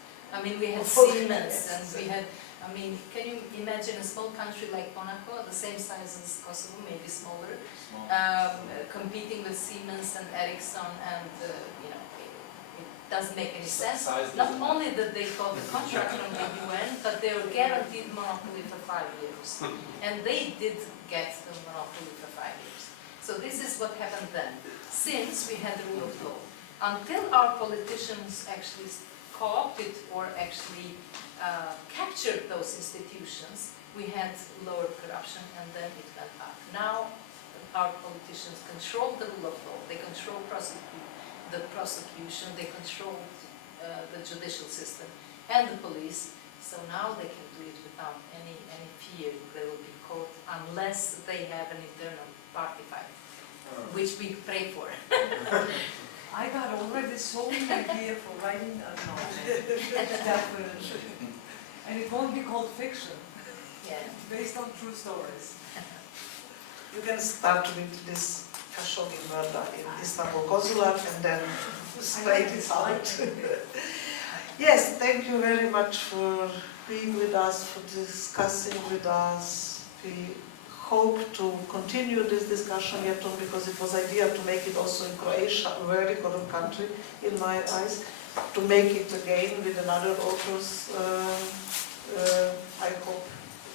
We had Siemens, and we had, can you imagine a small country like Monaco, the same size as Kosovo, maybe smaller, competing with Siemens and Ericsson, and it doesn't make any sense. Not only that they got the contract from the UN, but they were guaranteed monopoly for 5 years. And they did get the monopoly for 5 years. So this is what happened then. Since we had the rule of law, until our politicians actually co-opted or actually captured those institutions, we had lower corruption, and then it went up. Now our politicians control the rule of law, they control the prosecution, they control the judicial system and the police, so now they can do it without any fear they will be caught, unless they have an internal party fight, which we pray for. I got already sold an idea for writing a novel. And it won't be called fiction. Yeah. Based on true stories. You can start with this Khashoggi murder in Istanbul Consulate, and then straight it out. Yes, thank you very much for being with us, for discussing with us. We hope to continue this discussion yet on, because it was idea to make it also in Croatia, a very corrupt country in my eyes, to make it again with another authors. I hope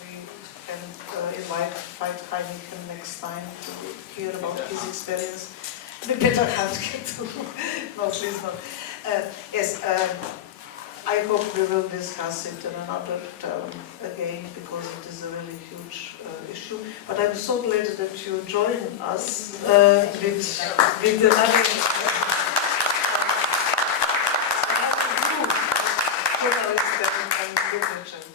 we can invite Veit Heineken next time to hear about his experience. We better have to get to, no, please not. Yes, I hope we will discuss it in another term again, because it is a really huge issue. But I'm so glad that you join us with another journalist and literature.